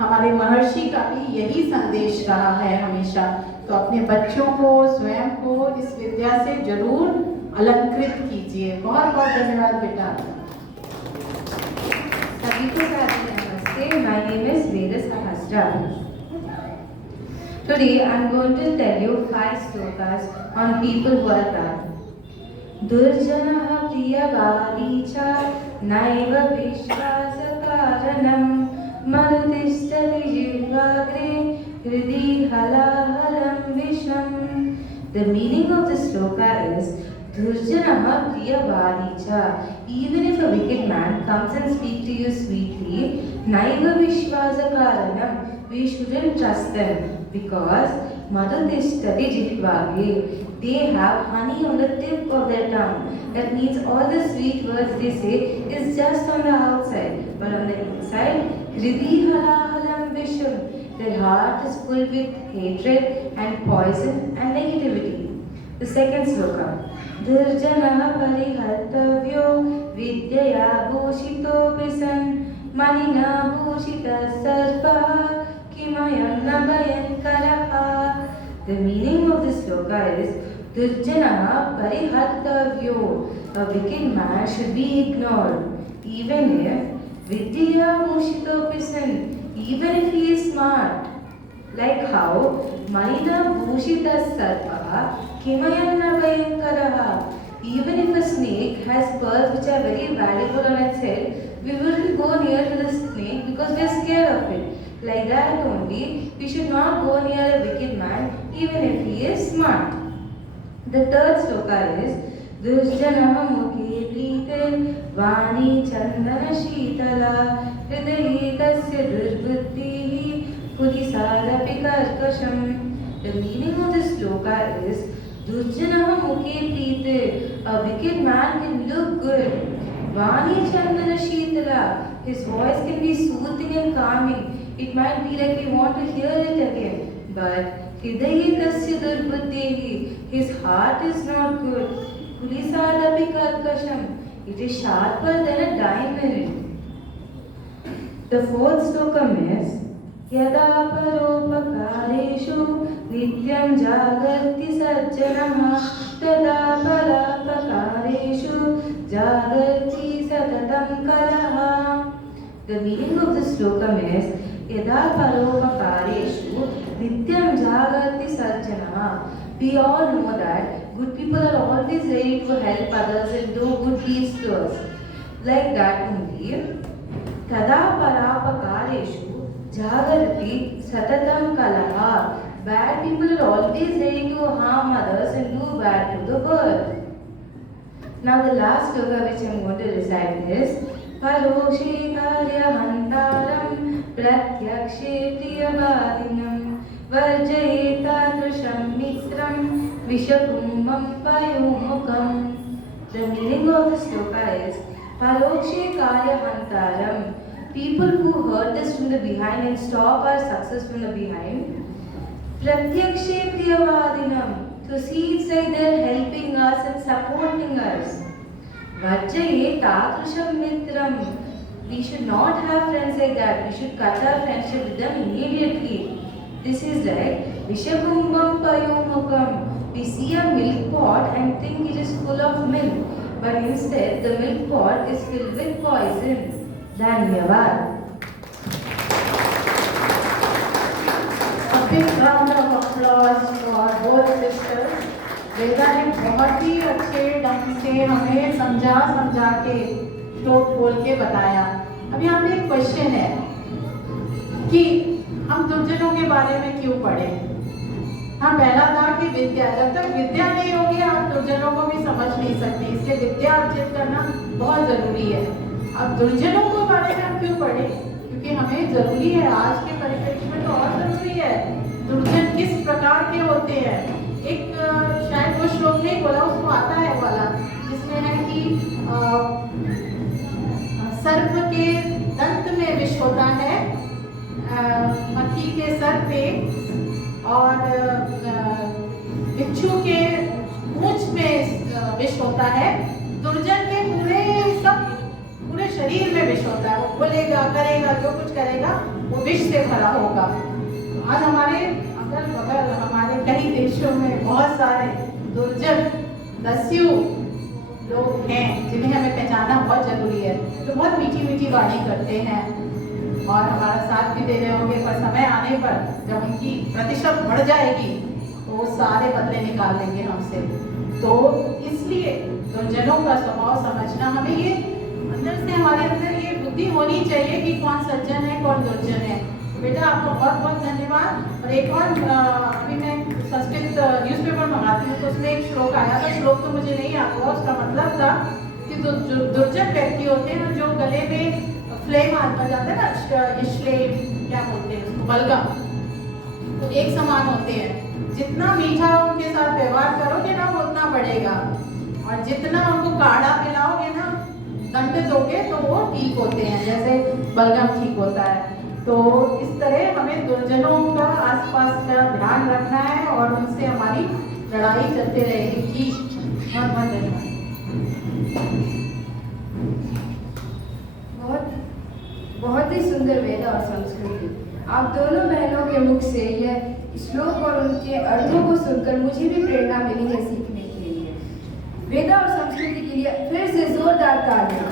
हमारे महर्षि का भी यही संदेश रहा है हमेशा। तो अपने बच्चों को, स्वयं को इस विद्या से जरूर अलंकृत कीजिए। बहुत बहुत धन्यवाद बेटा। सभी को नमस्ते। My name is Veda Sahasra. Today I am going to tell you 5 slokas on people who are bad. Durjanah priyavadi cha naiva vishwasakaranam marudishtati jivagre hridi halaharam visham. The meaning of the sloka is, Durjanah priyavadi cha, even if a wicked man comes and speaks to you sweetly, naiva vishwasakaranam, we shouldn't trust them, because madhudishtati jivagre, they have honey on the tip of their tongue. That means all the sweet words they say is just on the outside, but on the inside, hridi halahalam visham, their heart is full with hatred and poison and negativity. The second sloka. Durjanah parihartavyo vidyaya bhushito pisan manina bhushita sarva kimayam nabayan karaha. The meaning of this sloka is, Durjanah parihartavyo, a wicked man should be ignored, even if vidya bhushito pisan, even if he is smart. Like how manina bhushita sarva kimayam nabayankaraha, even if a snake has pearls which are very valuable on its head, we wouldn't go near to the snake because we are scared of it. Like that only, we should not go near a wicked man even if he is smart. The third sloka is, Durjanah mukhe prite vani chandana shitala hridayi tasya durbuddhihi pudisadapi karkasham. The meaning of this sloka is, Durjanah mukhe prite, a wicked man can look good. Vani chandana shitala, his voice can be soothing and calming. It might be like we want to hear it again. But hridayi tasya durbuddhihi, his heart is not good. Pudisadapi karkasham, it is sharper than a diamond. The fourth slokam is Yada paropakareshu nityam jagarti sajjanaha tada parapakareshu jagarti satatam kalaha. The meaning of this slokam is Yada paropakareshu nityam jagarti sajjanaha. We all know that good people are always ready to help others and do good deeds to us. Like that only, tada parapakareshu jagarti satatam kalaha. Bad people are always ready to harm others and do bad to the world. Now the last sloka which I am going to recite is Parokshe karyahantaram pratyakshe priyavadinam varjayetadrusham mitram vishakumbam payomukam. The meaning of the sloka is Parokshe karyahantaram. People who hurt us from the behind and stop our success from the behind. Pratyakshe priyavadinam. To see it's like they're helping us and supporting us. Vajjaye tadrusham mitram. We should not have friends like that. We should cut our friendship with them immediately. This is like Vishakumbam payomukam. We see a milk pot and think it is full of milk, but instead the milk pot is filled with poison. Dhanyavad. A big round of applause for both sisters. वेदा ने बहुत ही अच्छे ढंग से हमें समझा के श्लोक बोल के बताया। अब यहाँ पे एक क्वेश्चन है कि हम दुर्जनों के बारे में क्यों पढ़े? हाँ, पहला था कि विद्या, जब तक विद्या नहीं होगी आप दुर्जनों को भी समझ नहीं सकते, इसलिए विद्या अर्जित करना बहुत जरूरी है। अब दुर्जनों के बारे में हम क्यों पढ़े? क्योंकि हमें जरूरी है, आज के परिप्रेक्ष्य में तो और जरूरी है दुर्जन किस प्रकार के होते हैं। एक शायद वो श्लोक नहीं बोला, उसको आता है वाला, जिसमें है कि सर्प के दंत में विष होता है, मक्खी के सर पे, और बिच्छू के मूंछ में विष होता है, दुर्जन के पूरे शरीर में विष होता है। वो बोलेगा, करेगा, जो कुछ करेगा वो विष से भरा होगा। आज हमारे अगल बगल हमारे कई देशों में बहुत सारे दुर्जन दस्यु लोग हैं जिन्हें हमें पहचानना बहुत जरूरी है, जो बहुत मीठी मीठी वाणी करते हैं और हमारा साथ भी दे रहे होंगे, पर समय आने पर जब उनकी प्रतिशत बढ़ जाएगी तो वो सारे बदले निकाल लेंगे हमसे। तो इसलिए दुर्जनों का स्वभाव समझना, हमें ये अंदर से हमारे अंदर ये बुद्धि होनी चाहिए कि कौन सज्जन है कौन दुर्जन है। बेटा आपको बहुत बहुत धन्यवाद। और एक और अभी मैं संस्कृत न्यूज़पेपर मंगाती हूँ तो उसमें एक श्लोक आया था, श्लोक तो मुझे नहीं आता हुआ, उसका मतलब था कि जो दुर्जन व्यक्ति होते हैं जो गले में फ्लेम आ जाता है ना, श्लेम क्या बोलते हैं उसको, बलगम, तो एक समान होते हैं। जितना मीठा उनके साथ व्यवहार करोगे ना वो उतना बढ़ेगा, और जितना उनको काढ़ा पिलाओगे ना, दंड दोगे तो वो ठीक होते हैं, जैसे बलगम ठीक होता है। तो इस तरह हमें दुर्जनों का आसपास का ध्यान रखना है और उनसे हमारी लड़ाई चलते रहेगी। बहुत बहुत धन्यवाद। बहुत ही सुंदर वेद और संस्कृति। आप दोनों बहनों के मुख से यह श्लोक और उनके अर्थों को सुनकर मुझे भी प्रेरणा मिली है सीखने के लिए। वेद और संस्कृति के लिए फिर से जोरदार तालियां।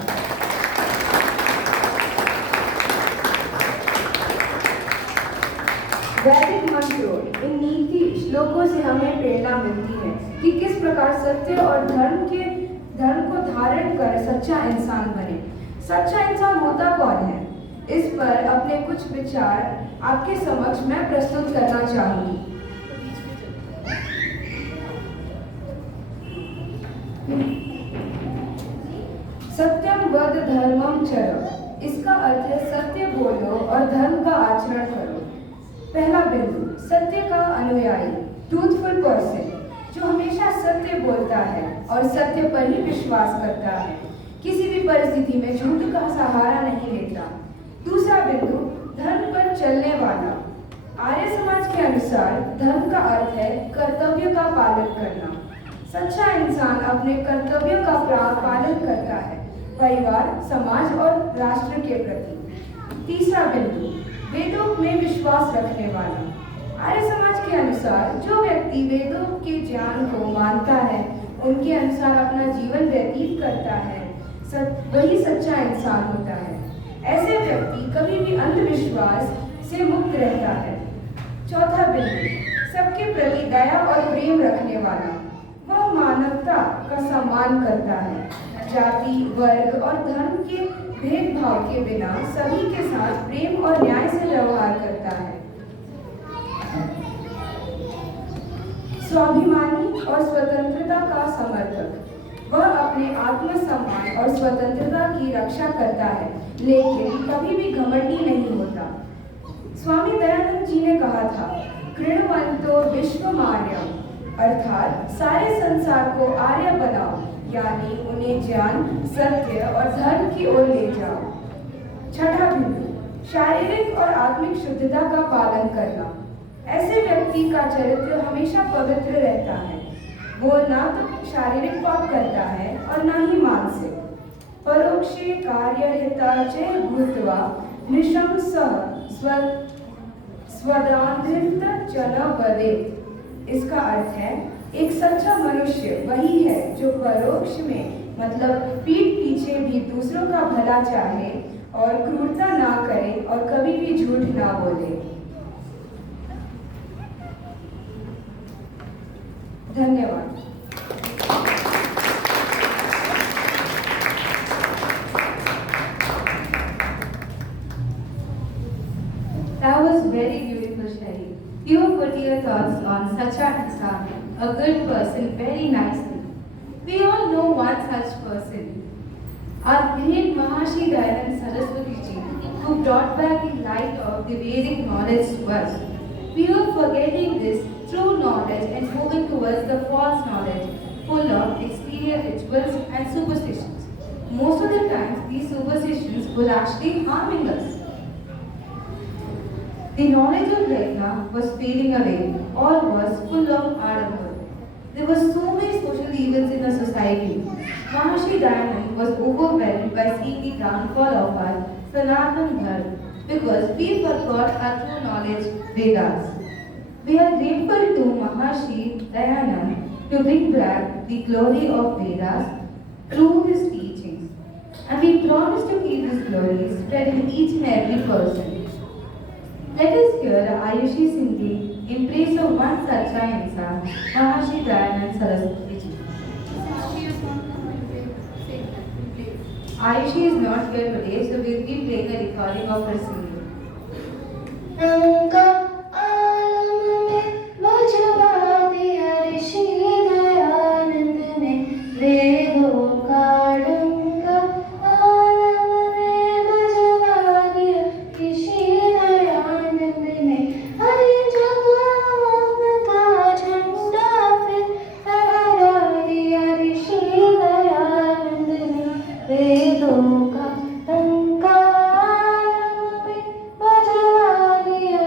वैदिक मंत्रों, इन नीति श्लोकों से हमें प्रेरणा मिलती है कि किस प्रकार सत्य और धर्म को धारण कर सच्चा इंसान बने। सच्चा इंसान होता कौन है? इस पर अपने कुछ विचार आपके समक्ष मैं प्रस्तुत करना चाहूंगी। सत्यम वद धर्मम चरो, इसका अर्थ है सत्य बोलो और धर्म का आचरण करो। पहला बिंदु, सत्य का अनुयायी, ट्रूथफुल पर्सन, जो हमेशा सत्य बोलता है और सत्य पर ही विश्वास करता है, किसी भी परिस्थिति में झूठ का सहारा नहीं लेता। दूसरा बिंदु, धर्म पर चलने वाला। आर्य समाज के अनुसार धर्म का अर्थ है कर्तव्य का पालन करना। सच्चा इंसान अपने कर्तव्यों का पालन करता है, परिवार, समाज और राष्ट्र के प्रति। तीसरा बिंदु, वेदों में विश्वास रखने वाला। आर्य समाज के अनुसार जो व्यक्ति वेदों के ज्ञान को मानता है, उनके अनुसार अपना जीवन व्यतीत करता है, वही सच्चा इंसान होता है। ऐसे व्यक्ति कभी भी अंधविश्वास से मुक्त रहता है। चौथा बिंदु, सबके प्रति दया और प्रेम रखने वाला। वह मानवता का सम्मान करता है, जाति, वर्ग और धर्म के भेदभाव के बिना सभी के साथ प्रेम और न्याय से व्यवहार करता है। स्वाभिमानी और स्वतंत्रता का समर्थक। वह अपने आत्मसम्मान और स्वतंत्रता की रक्षा करता है, लेकिन कभी भी घमंडी नहीं होता। स्वामी दयानंद जी ने कहा था, कृण्वन्तो विश्वमार्यम्, अर्थात सारे संसार को आर्य बनाओ, यानी उन्हें ज्ञान, सत्य और धर्म की ओर ले जाओ। छठा बिंदु, शारीरिक और आत्मिक शुद्धता का पालन करना। ऐसे व्यक्ति का चरित्र हमेशा पवित्र रहता है। वो ना तो शारीरिक पाप करता है और ना ही मानसिक। परोक्षे कार्यहिता च भूत्वा नृशंसः स्वदान्धृत च न वदेत्। इसका अर्थ है, एक सच्चा मनुष्य वही है जो परोक्ष में, मतलब पीठ पीछे भी दूसरों का भला चाहे और क्रूरता ना करे और कभी भी झूठ ना बोले। धन्यवाद। That was very beautiful, Shari. You put your thoughts on such an insan, a good person, very nicely. We all know one such person, our great Maharishi Dayananda Saraswati Ji, who brought back the light of the Vedic knowledge to us. We are forgetting this true knowledge and moving towards the false knowledge, full of exterior rituals and superstitions. Most of the times, these superstitions were actually harming us. The knowledge of Yajna was fading away or was full of adamar. There were so many social evils in the society. Maharishi Dayananda was overwhelmed by seeing the downfall of our Sanatana Dharma because we forgot our true knowledge, Vedas. We are grateful to Maharishi Dayananda to bring back the glory of Vedas through his teachings. And we promise to keep his glory spread in each and every person. Let us hear Ayushi Sindhi in praise of one such insan, Maharishi Dayananda Saraswati Ji. Ayushi is not here today, so we will be playing a recording of her singing. वेदों का टंकार में बजवा दिया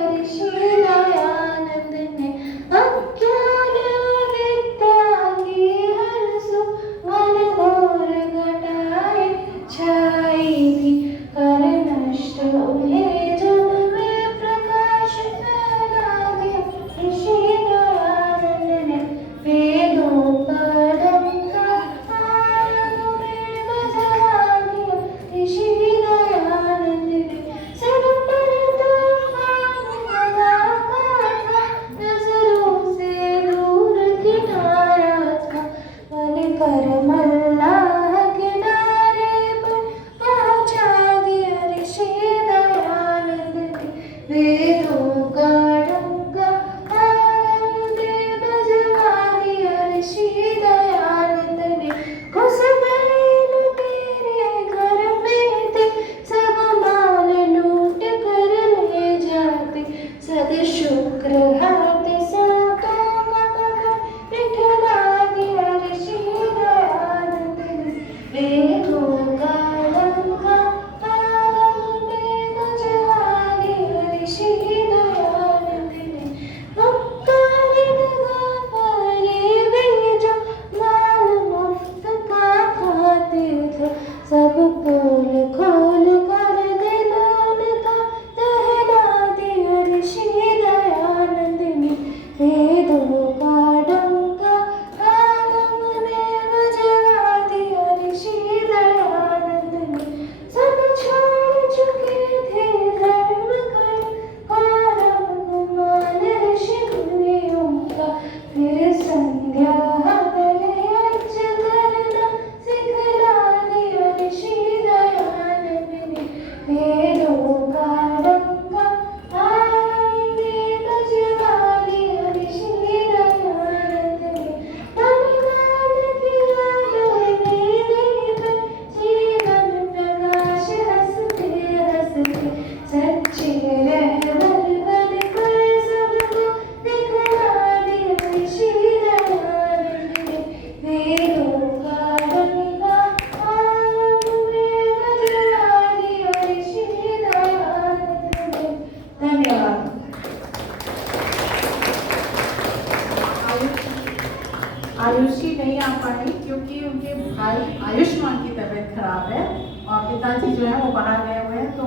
आयुषी नहीं आ पाई क्योंकि उनके भाई आयुष्मान की तबीयत खराब है और पिताजी जो है वो बाहर गए हुए हैं, तो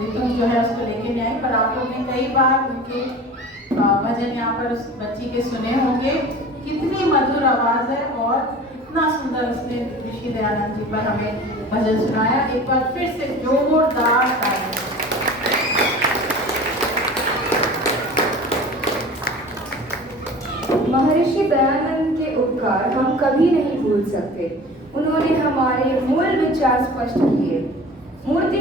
रितु जो है उसको लेके नहीं आई। पर आप लोग ने कई बार उनके भजन यहाँ पर उस बच्ची के सुने होंगे। कितनी मधुर आवाज़ है और इतना सुंदर उसने ऋषि दयानंद जी पर हमें भजन सुनाया। एक बार फिर से जोरदार तालियां। महर्षि दयानंद के उपकार हम कभी नहीं भूल सकते। उन्होंने हमारे मूल विचार स्पष्ट किए। मूर्ति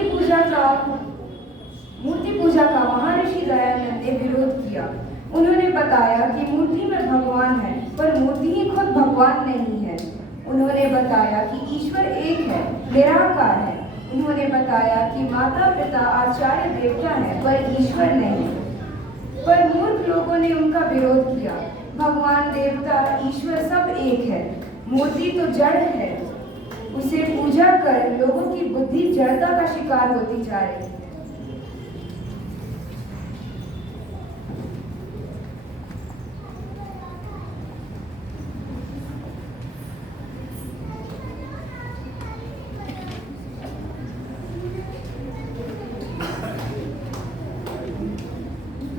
पूजा का महर्षि दयानंद ने विरोध किया। उन्होंने बताया कि मूर्ति में भगवान है, पर मूर्ति ही खुद भगवान नहीं है। उन्होंने बताया कि ईश्वर एक है, निराकार है। उन्होंने बताया कि माता पिता आचार्य देवता है, पर ईश्वर नहीं। पर मूर्ख लोगों ने उनका विरोध किया। भगवान देवता ईश्वर सब एक है, मूर्ति तो जड़ है। उसे पूजा कर लोगों की बुद्धि जड़ता का शिकार होती जा रही है।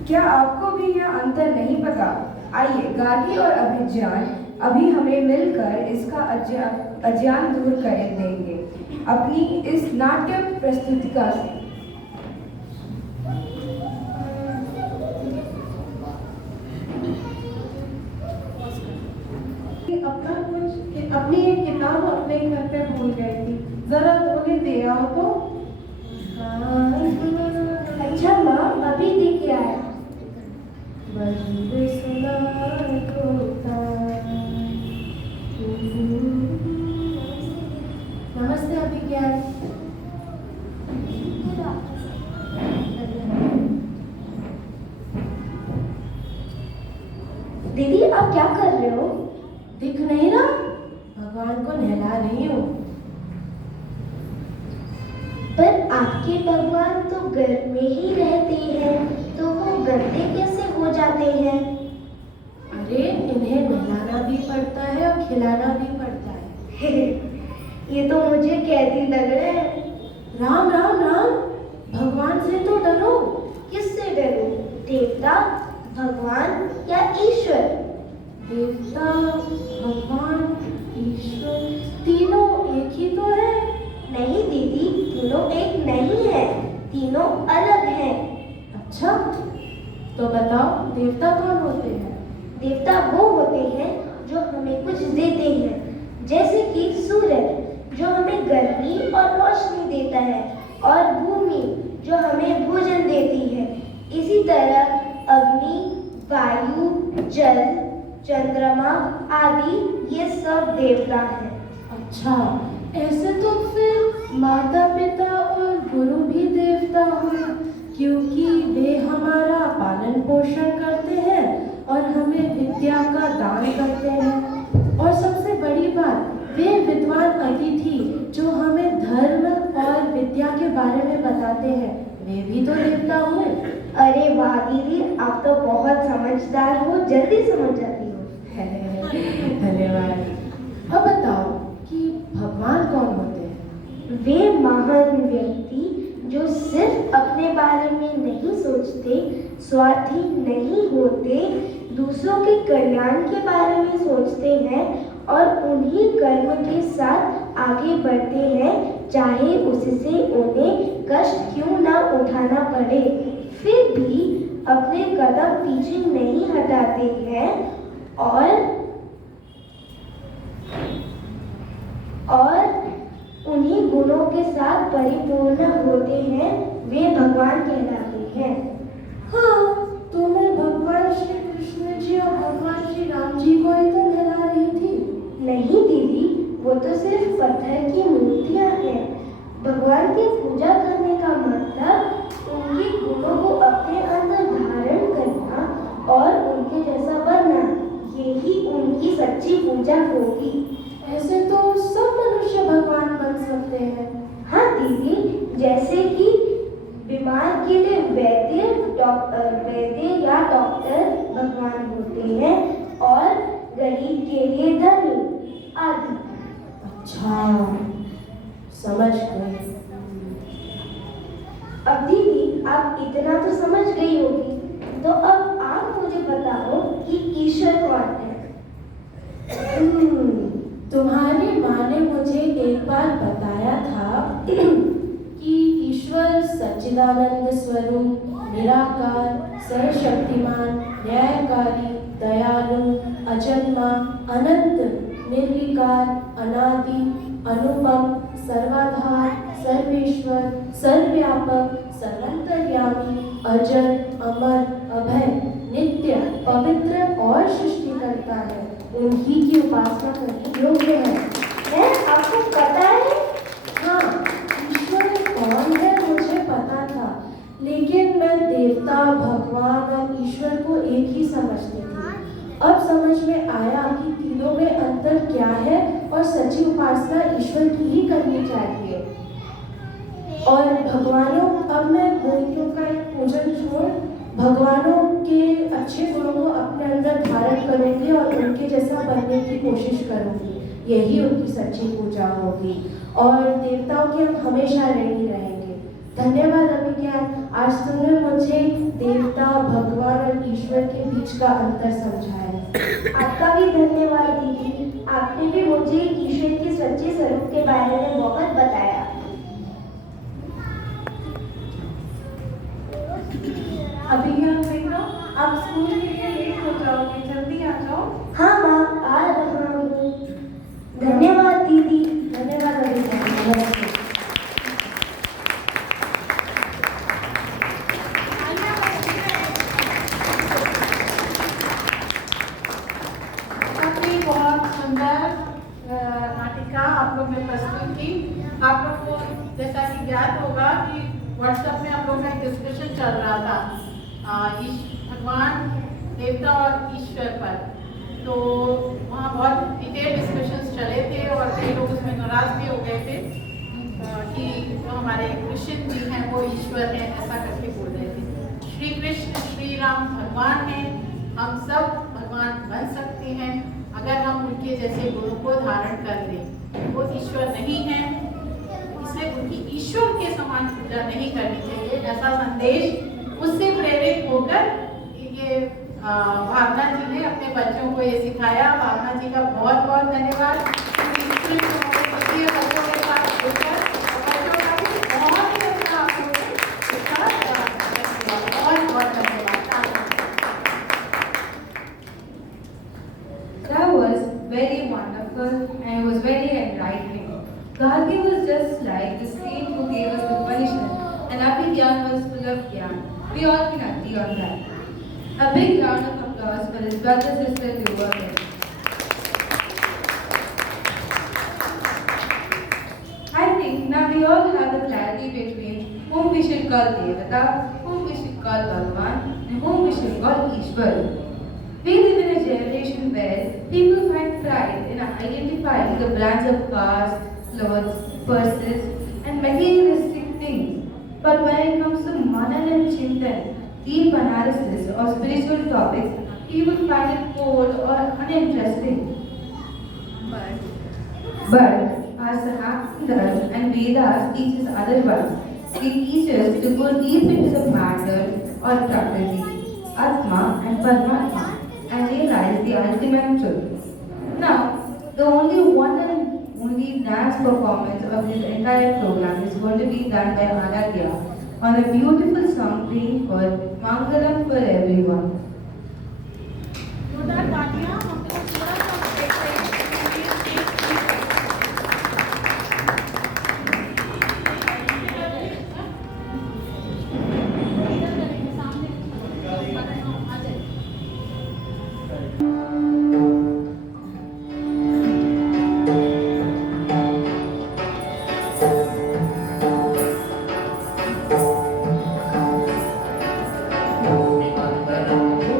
क्या आपको भी यह अंतर नहीं पता? आइए गार्गी और अभिज्ञान अभी हमें मिलकर इसका अज्ञान दूर कर देंगे अपनी इस नाट्य प्रस्तुतिका से। अपनी एक किताब अपने घर पे भूल गई थी, जरा उन्हें दे आओ तो। अच्छा माँ, अभी देख आया। नमस्ते अभिज्ञान। दीदी आप क्या कर रहे हो? दिख नहीं रहा? भगवान को नहला रही हूँ। पर आपके भगवान तो घर में ही रहते हैं, तो वो गंदे कैसे हो जाते हैं? अरे इन्हें नहलाना भी पड़ता है और खिलाना भी पड़ता है। ये तो मुझे कैदी लग रहा है। राम राम राम, भगवान से तो डरो। किससे डरूं? देवता, भगवान या ईश्वर? देवता, भगवान, ईश्वर तीनों एक ही तो है। नहीं दीदी, तीनों एक नहीं है, तीनों अलग हैं। अच्छा, तो बताओ देवता कौन होते हैं? देवता वो होते हैं जो हमें कुछ देते हैं, जैसे कि सूरज जो हमें गर्मी और रोशनी देता है, और भूमि जो हमें भोजन देती है। इसी तरह अग्नि, वायु, जल, चंद्रमा आदि ये सब देवता हैं। अच्छा, ऐसे तो फिर माता पिता और गुरु भी देवता हुए, क्योंकि वे हमारा पालन पोषण करते हैं और हमें विद्या का दान करते हैं। और सबसे बड़ी बात, वे विद्वान अतिथि जो हमें धर्म और विद्या के बारे में बताते हैं, वे भी तो देवता हुए। अरे वाह दीदी, आप तो बहुत समझदार हो, जल्दी समझ जाती हो। धन्यवाद। अब बताओ कि भगवान कौन होते हैं? वे महान व्यक्ति जो सिर्फ अपने बारे में नहीं सोचते, स्वार्थी नहीं होते, दूसरों के कल्याण के बारे में सोचते हैं और उन्हीं कर्म के साथ आगे बढ़ते हैं, चाहे उससे उन्हें कष्ट क्यों ना उठाना पड़े। फिर भी अपने कदम पीछे नहीं हटाते हैं और उन्हीं गुणों के साथ परिपूर्ण होते हैं, वे भगवान कहलाते हैं। हाँ, तो मैं भगवान श्री कृष्ण जी और भगवान श्री राम जी को ही तो नहला रही थी। नहीं दीदी, वो तो सिर्फ पत्थर की मूर्तियां हैं। भगवान की पूजा करने का मतलब उनके गुणों को अपने अंदर धारण करना और उनके जैसा बनना, यही उनकी सच्ची पूजा होगी। ऐसे तो सब मनुष्य भगवान बन सकते हैं। हाँ दीदी, जैसे कि बीमार के लिए वैद्य या डॉक्टर भगवान होते हैं और गरीब के लिए आप इतना तो समझ गई होगी, तो अब आप मुझे बताओ कि ईश्वर कौन है? तुम्हारी माँ ने मुझे एक बार बताया था कि ईश्वर सच्चिदानंद स्वरूप, निराकार, सर्वशक्तिमान, न्यायकारी, दयालु, अजन्मा, अनंत, निर्विकार, अनादि, अनुपम, सर्वाधार, सर्वेश्वर, सर्वव्यापक, सर्वंतर्यामी, अजर, अमर, अभय, नित्य, पवित्र और सृष्टिकर्ता है। उन्हीं की उपासना करने योग्य है। आपको पता है? हाँ, ईश्वर कौन है मुझे पता था, लेकिन मैं देवता, भगवान और ईश्वर को एक ही समझती थी। अब समझ में आया कि तीनों में अंतर क्या है और सच्ची उपासना ईश्वर की ही करनी चाहिए। और भगवानों, अब मैं मूर्तियों का एक पूजन छोड़ भगवानों के अच्छे गुणों को अपने अंदर धारण करूंगी और उनके जैसा बनने की कोशिश करूंगी। यही उनकी सच्ची पूजा होगी और देवताओं के हम हमेशा ऋणी रहेंगे। धन्यवाद अभिज्ञान, आज तुमने मुझे देवता, भगवान और ईश्वर के बीच का अंतर समझाया। आपका भी धन्यवाद दीदी, आपने भी मुझे ईश्वर के सच्चे स्वरूप के बारे में बहुत बताया। अभिज्ञान बेटा, आप स्कूल के लिए लेट हो जाओगे, जल्दी आ जाओ। हाँ माँ, आ रहा हूँ। धन्यवाद दीदी। धन्यवाद अभिज्ञान, नमस्ते। काफी बहुत सुंदर नाटिका आप लोग ने प्रस्तुत की। आप लोग को जैसा कि ज्ञात होगा कि व्हाट्सएप में आप लोग का एक डिस्कशन चल रहा था भगवान, देवता और ईश्वर पर। तो वहाँ बहुत डिटेल डिस्कशंस चले थे और कई लोग उसमें नाराज भी हो गए थे कि जो हमारे कृष्ण जी हैं वो ईश्वर हैं, ऐसा करके बोल रहे थे। श्री कृष्ण, श्री राम भगवान हैं। हम सब भगवान बन सकते हैं अगर हम उनके जैसे गुणों को धारण कर लें। वो ईश्वर नहीं है, इसलिए उनकी ईश्वर के समान पूजा नहीं करनी चाहिए। ऐसा संदेश उससे प्रेरित होकर ये भावना जी ने अपने बच्चों को ये सिखाया। भावना जी का बहुत बहुत धन्यवाद। बच्चों के साथ जुड़कर बच्चों का भी बहुत ही अच्छा आप लोगों ने इसका बहुत बहुत धन्यवाद। That was very wonderful and it was very enlightening. Gargi was just like the saint who gave us the punishment, and Abhigyan was full of gyan. We all can agree on that. A big round of applause for his brother, sister, Duva. I think now we all have the clarity between whom we should call Devata, whom we should call Bhagwan, and whom we should call Ishwar. We live in a generation where people find pride in identifying the brands of cars, clothes, purses, and materialistic things. But when it comes to Manan and Chintan, deep analysis or spiritual topics, people find it cold or uninteresting. But our Sahasras and Vedas teach us otherwise. They teach us to go deep into the matter or Prakriti, Atma and Paramatma, and realize the ultimate truth. Now, the only dance performance of this entire program is going to be done by Aladya on a beautiful song being called Mangalam for Everyone. जोरदार तालियां हम लोग थोड़ा सा देख रहे हैं। Mangalam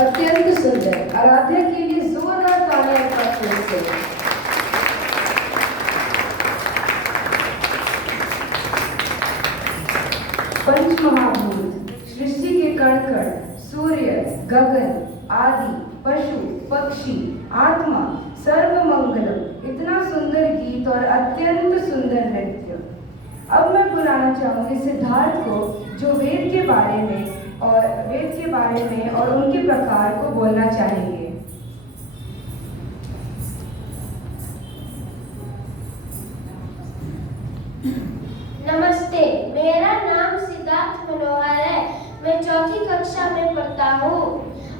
अत्यंत सुंदर। आराध्या के लिए जोरदार तालियां एक बार फिर से। पंच महाभूत, सृष्टि के कण कण, सूर्य, गगन आदि, पशु पक्षी, आत्मा, सर्व मंगलम, इतना सुंदर गीत और अत्यंत सुंदर नृत्य। अब मैं बुलाना चाहूंगी सिद्धार्थ को, जो वेद के बारे में और उनके प्रकार को बोलना चाहेंगे। नमस्ते, मेरा नाम सिद्धार्थ मनोहर है। मैं चौथी कक्षा में पढ़ता हूँ।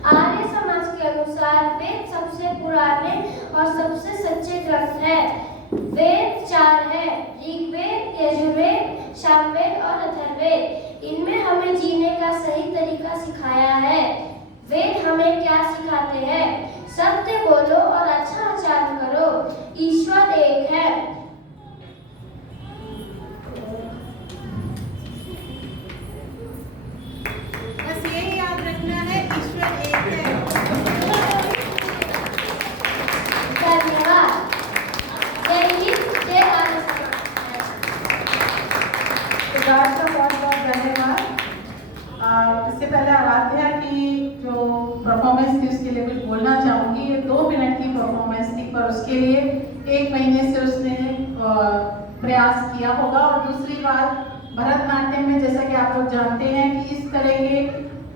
आर्य समाज के अनुसार वेद सबसे पुराने और सबसे सच्चे ग्रंथ है। वेद 4 है: ऋग्वेद, यजुर्वेद, सामवेद और अथर्ववेद। इनमें हमें जीने का सही तरीका सिखाया है। वेद हमें क्या सिखाते हैं? सत्य बोलो और अच्छा आचरण करो। ईश्वर एक है। बस यही याद रखना है, ईश्वर एक है। धन्यवाद। जय हिंद, जय आर्य समाज। सिद्धार्थ का बहुत बहुत धन्यवाद। इससे पहले आराध्या की जो परफॉर्मेंस थी उसके लिए कुछ बोलना चाहूँगी। ये 2 मिनट की परफॉर्मेंस थी, पर उसके लिए 1 महीने से उसने प्रयास किया होगा। और दूसरी बात, भरतनाट्यम में जैसा कि आप लोग जानते हैं कि इस तरह के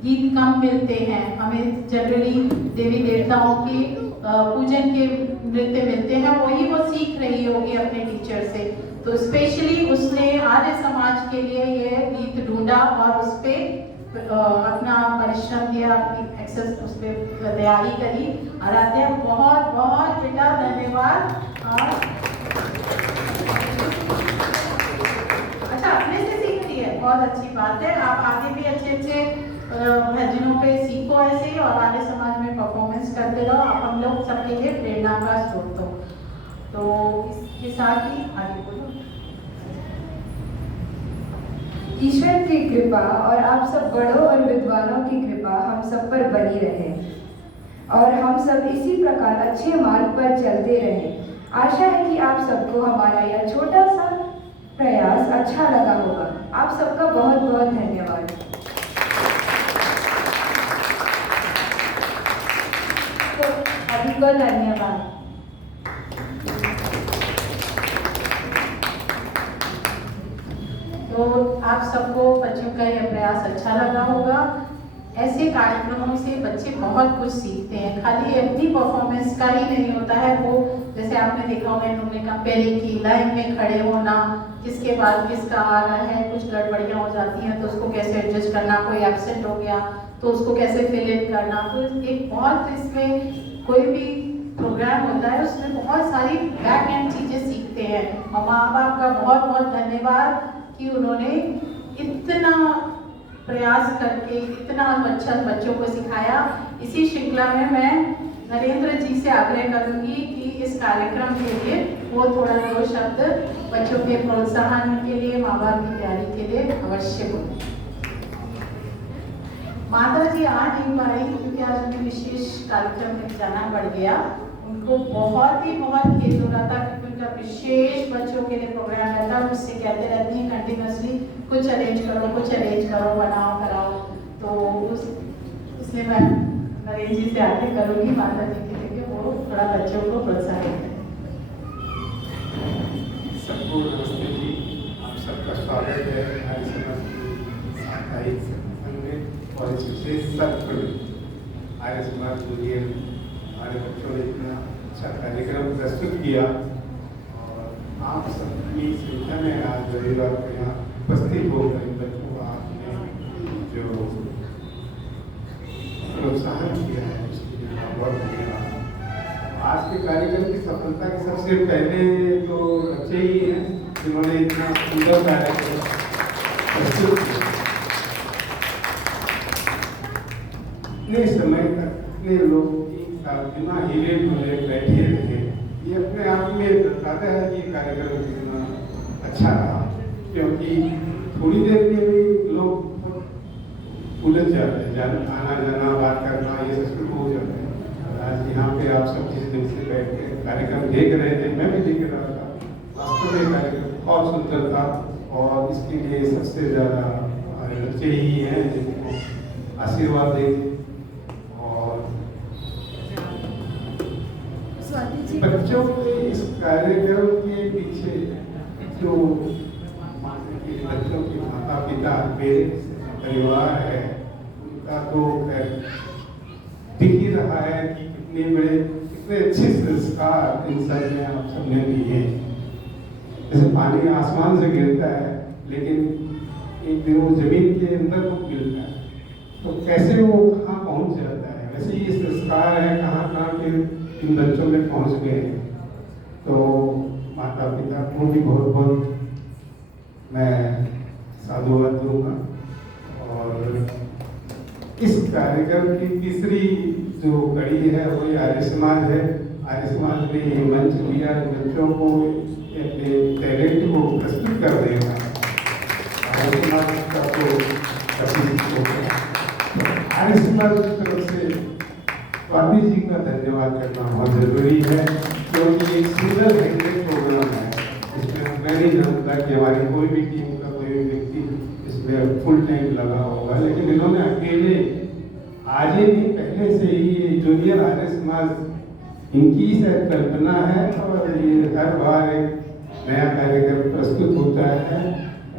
गीत कम मिलते हैं। हमें जनरली देवी देवताओं की पूजन के नृत्य मिलते हैं, वही वो सीख रही होगी अपने टीचर से। तो स्पेशली उसने आर्य समाज के लिए ये गीत ढूंढा और उस पर अपना परिश्रम दिया, अपनी एक्सेस उस पर तैयारी करी। आराध्या बहुत बहुत बेटा धन्यवाद। और अच्छा, अपने से सीख रही है, बहुत अच्छी बात है। आप आगे भी अच्छे अच्छे भजनों पे सीखो ऐसे ही, और आर्य समाज में परफॉर्मेंस करते रहो। आप हम लोग सबके लिए प्रेरणा का स्रोत हो। तो इसके साथ ही आगे बोलो। ईश्वर की कृपा और आप सब बड़ों और विद्वानों की कृपा हम सब पर बनी रहे और हम सब इसी प्रकार अच्छे मार्ग पर चलते रहें। आशा है कि आप सबको हमारा यह छोटा सा प्रयास अच्छा लगा होगा। आप सबका बहुत बहुत धन्यवाद। तो अभी को धन्यवाद। तो आप सबको बच्चों का यह प्रयास अच्छा लगा होगा। ऐसे कार्यक्रमों से बच्चे बहुत कुछ सीखते हैं। खाली अपनी परफॉर्मेंस का ही नहीं होता है, वो जैसे आपने देखा होगा इन्होंने कंपेयरिंग की, लाइन में खड़े होना, किसके बाद किसका आ रहा है, कुछ गड़बड़ियाँ हो जाती हैं तो उसको कैसे एडजस्ट करना, कोई एब्सेंट हो गया तो उसको कैसे फिल इन करना। तो एक बहुत, इसमें कोई भी प्रोग्राम होता है उसमें बहुत सारी बैक एंड चीज़ें सीखते हैं। और माँ बाप का बहुत बहुत धन्यवाद कि उन्होंने इतना प्रयास करके इतना अच्छा बच्चों को सिखाया। इसी श्रृंखला में मैं नरेंद्र जी से आग्रह करूंगी कि इस कार्यक्रम के लिए वो थोड़ा 2 शब्द बच्चों के प्रोत्साहन के लिए, माँ बाप की तैयारी के लिए अवश्य बोलें। माता जी आ नहीं पाई क्योंकि आज उन्हें विशेष कार्यक्रम में जाना पड़ गया। उनको बहुत खेद हो रहा था क्योंकि उनका विशेष बच्चों के लिए प्रोग्राम रहता है। मुझसे कहते रहती हैं कंटिन्यूसली, कुछ अरेंज करो, बनाओ कराओ। तो इसलिए मैं नरेंद्र जी से आग्रह करूँगी माता जी के लिए वो थोड़ा बच्चों को प्रोत्साहित करें। सबको नमस्ते जी, आप सबका स्वागत है हमारे समाज की साप्ताहिक संगठन में और इस विशेष सत्र में। आर्य समाज के लिए हमारे बच्चों ने इतना अच्छा कार्यक्रम प्रस्तुत किया और आप सबकी संख्या में आज रविवार को यहाँ उपस्थित होकर इन बच्चों को आपने जो प्रोत्साहन किया है उसके लिए बहुत धन्यवाद। आज के कार्यक्रम की सफलता के सबसे पहले तो बच्चे ही हैं जिन्होंने इतना सुंदर कार्यक्रम प्रस्तुत किया। इतने समय तक इतने लोग एक साथ बिना हिले डुले बैठे रहे, ये अपने आप में बताता है कि कार्यक्रम कितना अच्छा रहा, क्योंकि थोड़ी देर के लिए लोग उलझ जाते हैं, आना जाना बात करना ये सब शुरू हो जाते हैं। आज यहाँ पे आप सब जिस दिन से बैठ के कार्यक्रम देख रहे थे, मैं भी देख रहा था, वास्तव में कार्यक्रम बहुत सुंदर था और इसके लिए सबसे ज़्यादा हमारे बच्चे ही हैं जिनको आशीर्वाद दें। और बच्चों के इस कार्यक्रम के पीछे जो बच्चों के माता पिता पेरेंट्स परिवार है उनका तो दिख ही रहा है कि कितने अच्छे संस्कार इन सब में आप सबने लिए। जैसे पानी आसमान से गिरता है लेकिन एक दिन वो जमीन के अंदर को गिरता है, तो कैसे वो कहाँ पहुँच जाता है, वैसे ही संस्कार है कहाँ कहाँ के इन बच्चों में पहुँच गए हैं। तो माता पिता को भी बहुत बहुत मैं साधुवाद दूंगा। और इस कार्यक्रम की तीसरी जो कड़ी है वो आर्य समाज है। आर्य समाज ने ये मंच दिया बच्चों को अपने टैलेंट को प्रस्तुत कर देगा। आर्य समाज का तो आर्य समाज की तरफ से स्वाति जी का धन्यवाद करना बहुत जरूरी है, क्योंकि एक सुंदर हेल्थ प्रोग्राम है इसमें मैं नहीं जानता कि हमारी कोई भी टीम का कोई भी व्यक्ति इसमें फुल टाइम लगा होगा, लेकिन इन्होंने अकेले आज ही नहीं पहले से ही जूनियर आर्य समाज इनकी शायद कल्पना है और ये हर बार एक नया कार्यक्रम प्रस्तुत होता है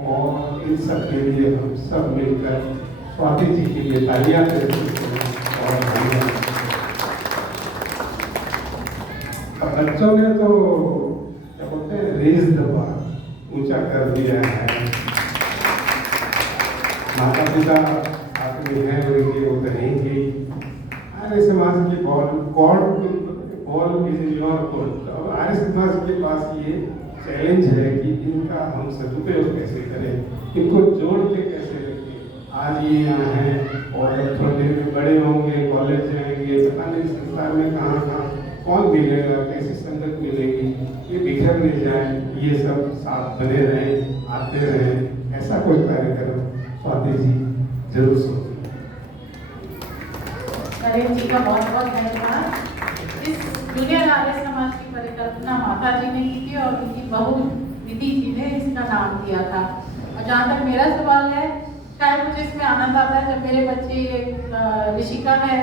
और इन सब के लिए हम सब मिलकर स्वाति जी के लिए तालियां प्रस्तुत करें। और बच्चों ने तो क्या बोलते हैं रेस दबा ऊंचा कर दिया है। माता पिता आपने हैं उनके वो कहेंगे आर्य समाज की बॉल इज योर कोर्ट। अब आर्य समाज के पास ये चैलेंज है कि इनका हम सदुपयोग कैसे करें, इनको जोड़ के कैसे रखें। आज ये यहाँ हैं और थोड़ी देर में बड़े होंगे, कॉलेज जाएंगे, पता नहीं संसार में कहाँ कहाँ कौन मिलेगा, कैसी संगत मिलेगी, ये बिखर नहीं जाए, ये सब साथ बने रहें, आते रहें। ऐसा कोई कार्यक्रम स्वाति जी जरूर सोचें। नरेंद्र जी का बहुत बहुत धन्यवाद। इस जूनियर आर्य समाज की परिकल्पना माता जी ने की थी और उनकी बहू विधि जी ने इसका नाम दिया था। और जहाँ तक मेरा सवाल है, शायद मुझे इसमें आनंद आता है जब मेरे बच्चे ऋषिका है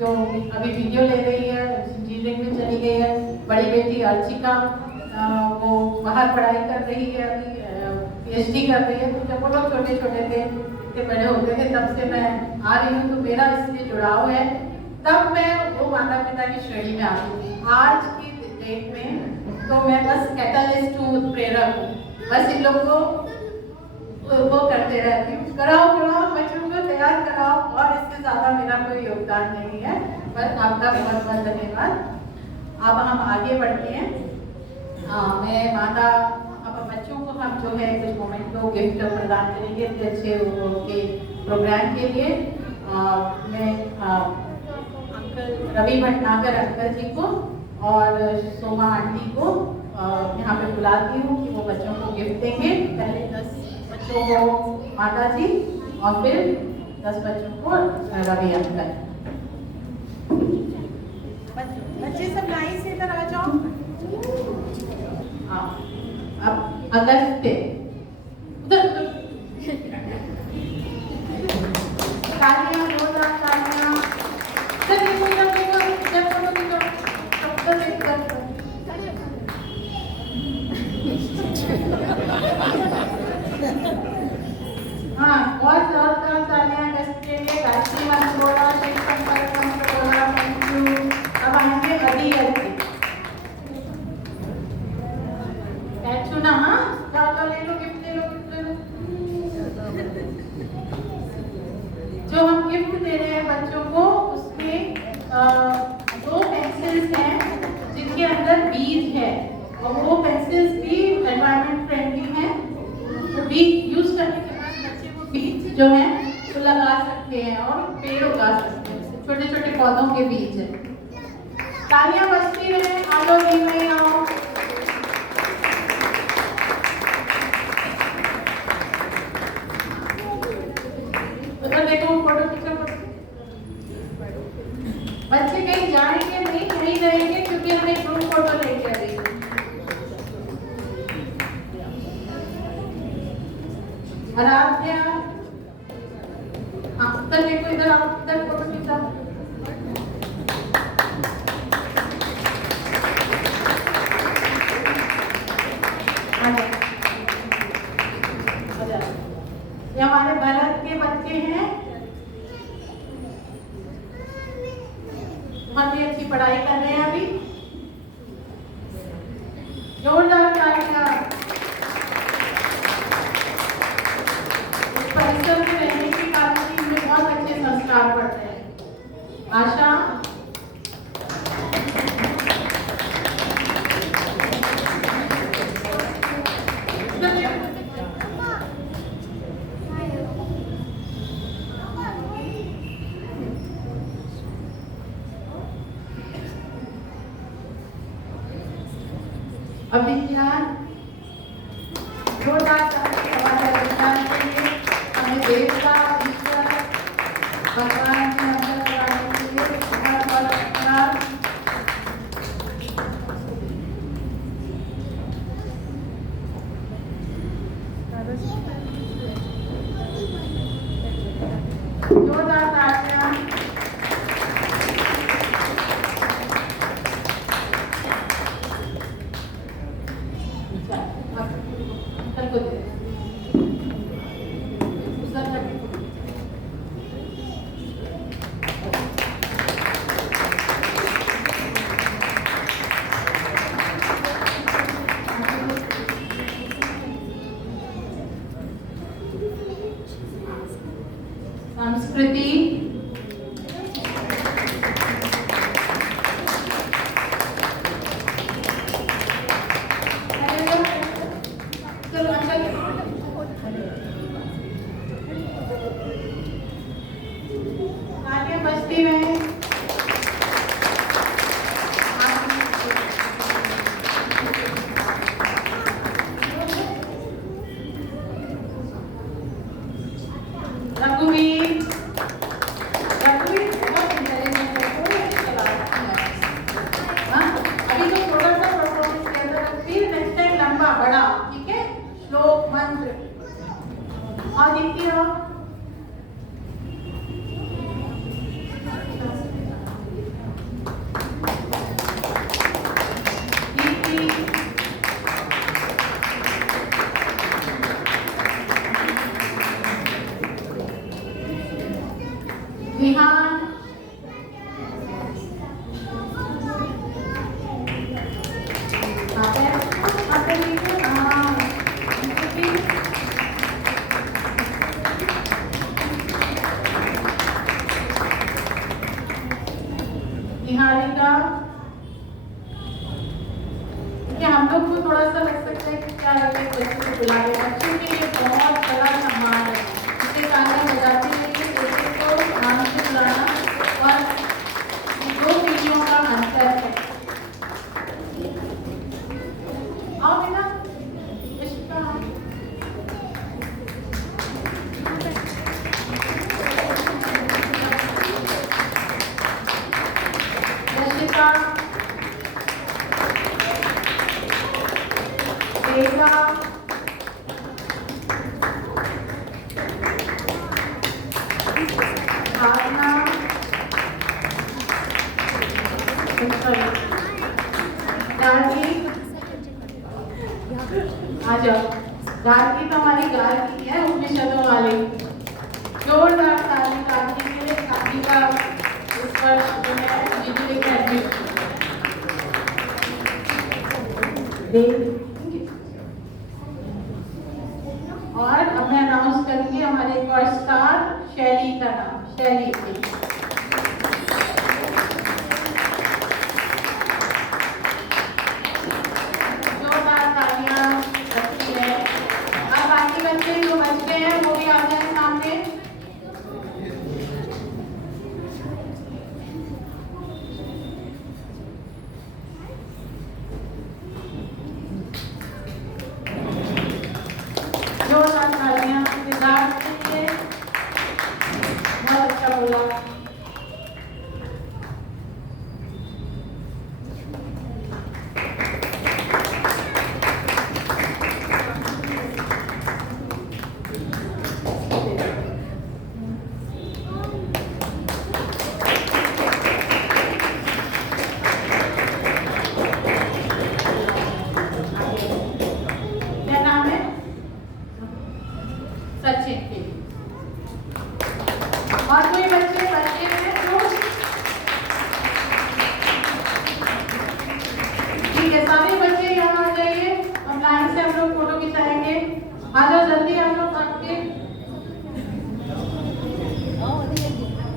जो अभी वीडियो ले रही है, इंजीनियरिंग में चली गई है, बड़ी बेटी अर्चिका वो बाहर पढ़ाई कर रही है, अभी PhD कर रही है। तो जब वो लोग छोटे छोटे थे, इतने बड़े होते थे, तब से मैं आ रही हूँ, तो मेरा इससे जुड़ाव है। तब मैं वो माता पिता की श्रेणी में आती थी। आज की डेट में तो मैं बस कैटलिस्ट हूँ, प्रेरक हूँ, बस इन लोग को वो करते रहती हूँ, कराओ बच्चों को तैयार कराओ, और इससे ज़्यादा मेरा कोई योगदान नहीं है। बस आपका बहुत बहुत धन्यवाद। अब हम आगे बढ़ते हैं। मैं माता अब बच्चों को हम जो है कुछ मोमेंट को गिफ्ट प्रदान करेंगे इतने अच्छे के प्रोग्राम के लिए। मैं अंकल रवि भटनागर अंकल जी को और सोमा आंटी को यहाँ पे बुलाती हूँ कि वो बच्चों को गिफ्ट देंगे। पहले 10 बच्चों को माता जी और फिर 10 बच्चों को रवि अंकल। बच्चे सब लाइन से इधर आ जाओ। हाँ, अब अगस्त पे उधर तालियां, जोरदार तालियां। सर देखो जब हाँ, बहुत जोरदार तालियां अगस्त के लिए। गायत्री मंत्र बोला, शिव संकल्प मंत्र बोला, थैंक यू। अब आएंगे अभी सुना। हाँ, जाओ ले लो। दे रहे हैं बच्चों को, उसमें 2 पेंसिल्स हैं जिनके अंदर बीज है और वो पेंसिल्स भी एनवायरमेंट फ्रेंडली हैं। तो बीज यूज करने के बाद बच्चे वो बीज जो है वो लगा सकते हैं और पेड़ उगा सकते हैं, छोटे छोटे पौधों के बीज है। तालियां बजती रहे, आलो दी में आओ। उधर देखो फोटो खींचो। बच्चे कहीं जाएंगे नहीं रहेंगे क्योंकि हमें ग्रुप फोटो लेके आ रही है। आराध्या, हाँ उधर देखो, इधर आओ, इधर फोटो खींचो। ये हमारे भारत के बच्चे हैं, बहुत ही अच्छी पढ़ाई कर रहे हैं अभी। जोरदार तालियां। इस परिसर में रहने के कारण ही हमें बहुत अच्छे संस्कार पड़ते हैं। आशा, अभिज्ञान, जोरदार तालियां हमारे अभिज्ञान के लिए, हमें देवता ईश्वर भगवान के अंदर कराने के लिए बहुत बहुत धन्यवाद। जोरदार तालियां। संस्कृति, चलो अंकल तालियां बजती रहे। रघुवीर, रघुवीर बहुत इंटेलिजेंट है, कोई चलाता है। हाँ, अभी तो थोड़ा सा परफॉर्मेंस के अंदर रखती है, नेक्स्ट टाइम लंबा बड़ा, ठीक है? श्लोक मंत्र और दिखती रहो। ध्यान, निहारिका, हम लोग को थोड़ा सा लग सकता है कि क्या है बच्चे को बुला रहे हैं, बच्चों के लिए बहुत बड़ा सम्मान है। इससे तालियां बजाते हैं कि बच्चे को नाम से बुलाना और 2 पीढ़ियों का अंतर है। आओ बेटा, यशिका, यशिका, देवा, भावना, गार्गी, आ जाओ। गार्गी तो हमारी गार्गी है, उपनिषदों वाली। जोरदार ताली गार्गी के लिए। गार्गी का इस वर्ष जो है बिजली का एडमिशन और अब मैं अनाउंस करूंगी हमारे एक और स्टार शैली का नाम। शैली। जोरदार तालियां बजती है। अब बाकी बच्चे जो बच गए हैं वो भी आ जाए सामने। जोरदार तालियां सिद्धार्थ के लिए। बहुत अच्छा बोला। क्या नाम है? सचिन के। और कोई बच्चे बच्चे हैं जो ठीक है, सारे बच्चे यहाँ आ जाइए और लाइन से हम लोग फोटो खिंचाएंगे। आ जाओ जल्दी, आ जाओ आपके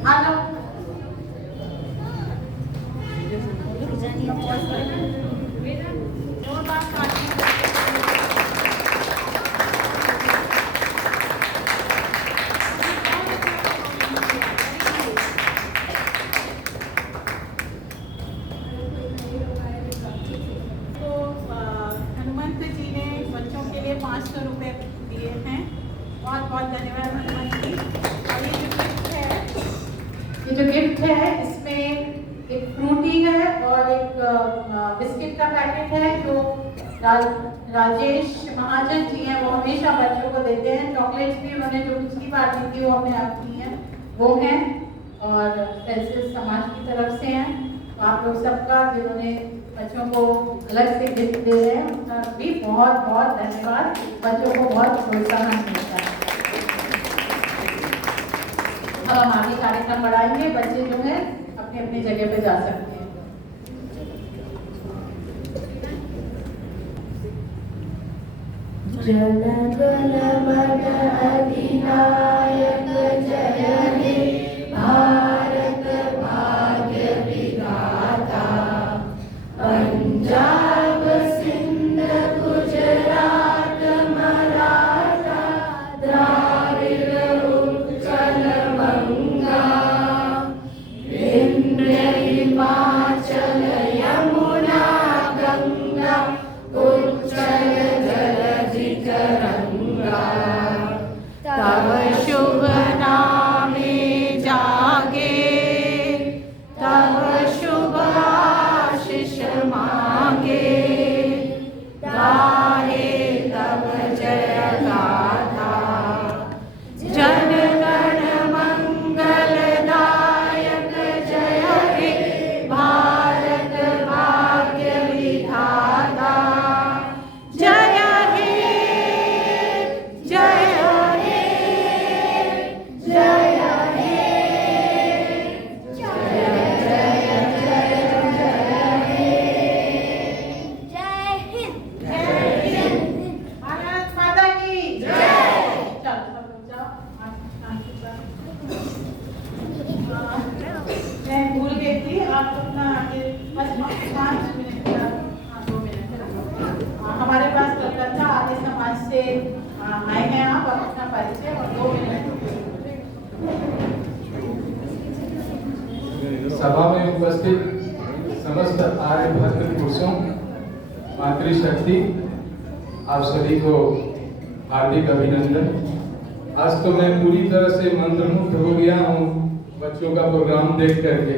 आ जाओ। जोरदार तालियां। तो हनुमंत जी ने बच्चों के लिए 500 रुपये दिए हैं। बहुत बहुत धन्यवाद हनुमंत जी। और ये जो गिफ्ट है इसमें एक फ्रूटी है और एक बिस्किट का पैकेट है जो राजेश महाजन जी हैं, वो हमेशा बच्चों को देते हैं। चॉकलेट्स भी उन्होंने जो पिछली बार दी थी वो हमने आप दी हैं, वो हैं। और पैसे समाज की तरफ से हैं। तो आप लोग सबका जिन्होंने बच्चों को अलग से गिफ्ट दे रहे हैं उनका भी बहुत बहुत धन्यवाद। बच्चों को बहुत प्रोत्साहन मिलता है। अब हम आगे कार्यक्रम बढ़ाएंगे। बच्चे जो है अपने अपनी जगह पे जा सकते हैं। जन गण मन अधिनायक जय हे भारत भाग्य विधाता। पंजाब सिंध गुजरात मराठा द्राविड़ उत्कल बंगा। विंध्य हिमाचल यमुना गंगा उच्चल जलधि तरंगा। तव शुभ नामे जागे तव शुभ आशीष मांगे। गाहे तव जय गाथा जन गण मंगल दायक जय हे भारत भाग्य विधाता। जय हे जय हे जय हे जय जय जय जय हे। जय हिंद। जय हिंद। भारत माता की जय। चलो सब लोग जाओ। मैं भूल गई थी, आप अपना आगे बस 5 मिनट का 2 मिनट हमारे पास कलकत्ता आर्य समाज से आए हैं। आप अपना परिचय और 2 मिनट। सभा में उपस्थित समस्त आर्य भक्त पुरुषों, मातृशक्ति, आप सभी को हार्दिक अभिनंदन। आज तो मैं पूरी तरह से मंत्रमुग्ध हो गया हूँ बच्चों का प्रोग्राम देख करके।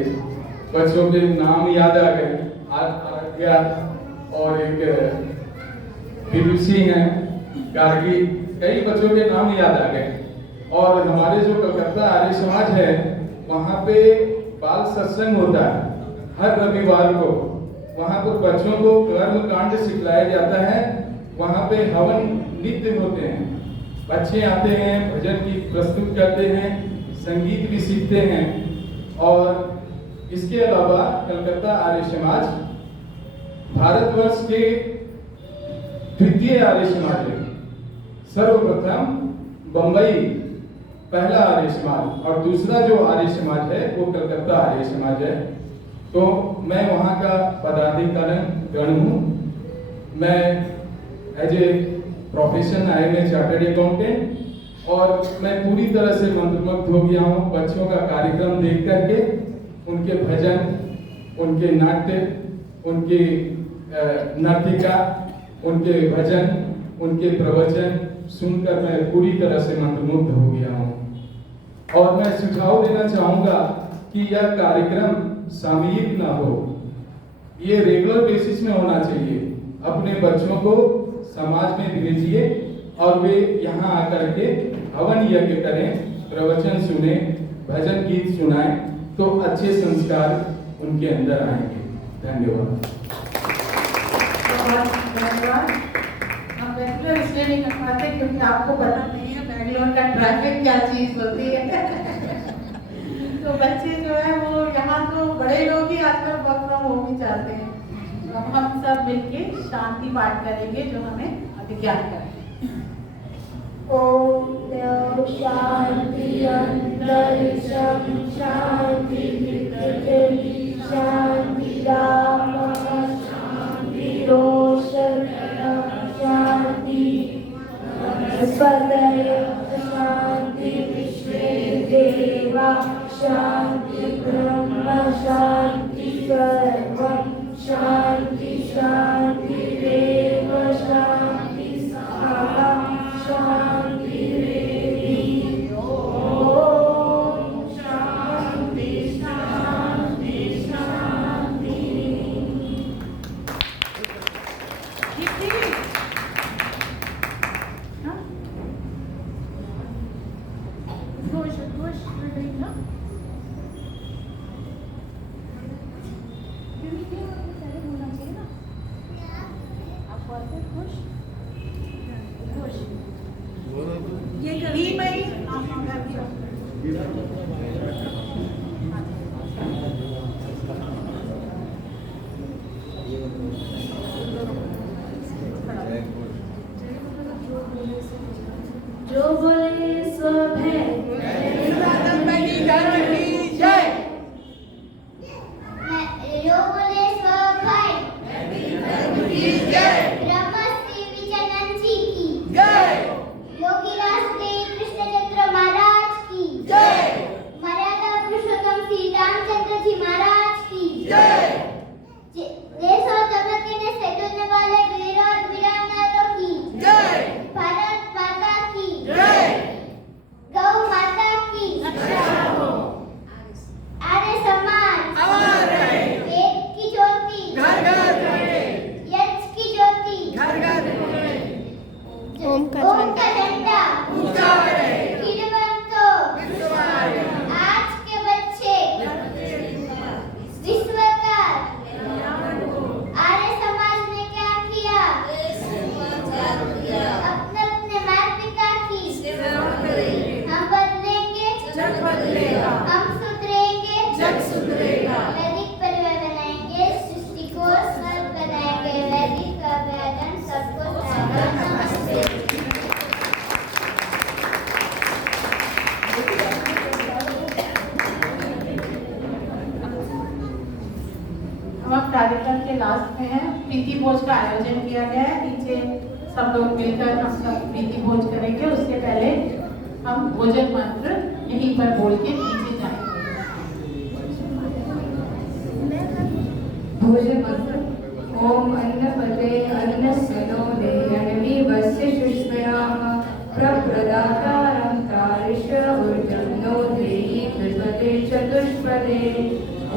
बच्चों के नाम याद आ गए। आज आज्ञा और एक बीबीसी हैं गार्गी, कई बच्चों के नाम याद आ गए। और हमारे जो कलकत्ता आर्य समाज है वहाँ पे बाल सत्संग होता है हर रविवार को। वहाँ पर बच्चों को कर्म कांड सिखलाया जाता है। वहाँ पे हवन नृत्य होते हैं, बच्चे आते हैं, भजन की प्रस्तुत करते हैं, संगीत भी सीखते हैं। और इसके अलावा कलकत्ता आर्य समाज भारतवर्ष के द्वितीय आर्य समाज है। सर्वप्रथम बंबई पहला आर्य समाज और दूसरा जो आर्य समाज है वो कलकत्ता आर्य समाज है। तो मैं वहाँ का पदाधिकारी हूँ। मैं as a profession I am a chartered accountant और मैं पूरी तरह से मंत्रमुग्ध हो गया हूँ बच्चों का कार्यक्रम देख करके, उनके भजन, उनके नाट्य, उनकी नर्तिका, उनके भजन, उनके प्रवचन सुनकर मैं पूरी तरह से मंत्रमुग्ध हो गया हूँ। और मैं सुझाव देना चाहूँगा कि यह कार्यक्रम सामयिक ना हो, ये रेगुलर बेसिस में होना चाहिए। अपने बच्चों को समाज में भेजिए और वे यहाँ आकर के हवन यज्ञ करें, प्रवचन सुने, भजन गीत सुनाएं, तो अच्छे संस्कार उनके अंदर आएंगे। धन्यवाद। धन्यवाद। हम रेगुलर इसलिए नहीं कर पाते क्योंकि आपको पता नहीं है बैंगलोर का ट्रैफिक क्या चीज होती है। तो बच्चे जो है वो यहाँ तो बड़े लोग ही आजकल वर्क फ्रॉम होम ही चाहते हैं। तो हम सब मिलके शांति पाठ करेंगे जो हमें अधिज्ञान करेंगे। ओम द्यौः शांति अंतरिक्षं शांति पृथिवी शांति रामः शांति रोषधनः शांति वनस्पतयः शांति विश्वे देवा शांति ब्रह्म शांति सर्वं शांति शांतिरेव शांति सामा शांति रेवि। ओम शांति शांति शांति। जो बोले सो है जो बोले सो भाई ब्रह्मश्री विजयनंद जी की योगीराज श्री कृष्णचंद्र महाराज की मर्यादा पुरुषोत्तम श्री रामचंद्र जी महाराज की देश और जगत के से जुड़ने वाले वीर और वीरांगनाओं की भारत माता की गौ माता की आर्य समाज वेद की ज्योति यज्ञ की ज्योति ओम का झंडा खिलवंतो आज के बच्चे विश्व का आर्य समाज ने क्या किया अपने अपने माता पिता की हम बदलेंगे जग बदलेगा, हम सुधरेंगे जग सुधरेगा, वैदिक परिवार बनाएंगे सृष्टि को स्वर्ग बनाएंगे, वैदिक का व्याकरण सबको सागर। नमस्ते। हम कार्यक्रम के लास्ट में है, प्रीति भोज का आयोजन किया गया है। पीछे सब लोग मिलकर हम सब प्रीति भोज करेंगे। उससे पहले हम भोजन मंत्र यहीं पर बोल के पीछे जाएंगे। भोजन मंत्र। ओम अन्नपते अन्नस्यनो देयनवि वस्य शुष्मयाम प्रप्रदाकारं तारिष ऊर्जं नो देहि त्रिपदे चतुष्पदे।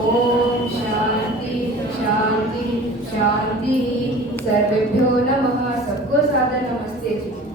ओम शांति शांति शांति। सर्वेभ्यो नमः। सबको सादर नमस्ते जी।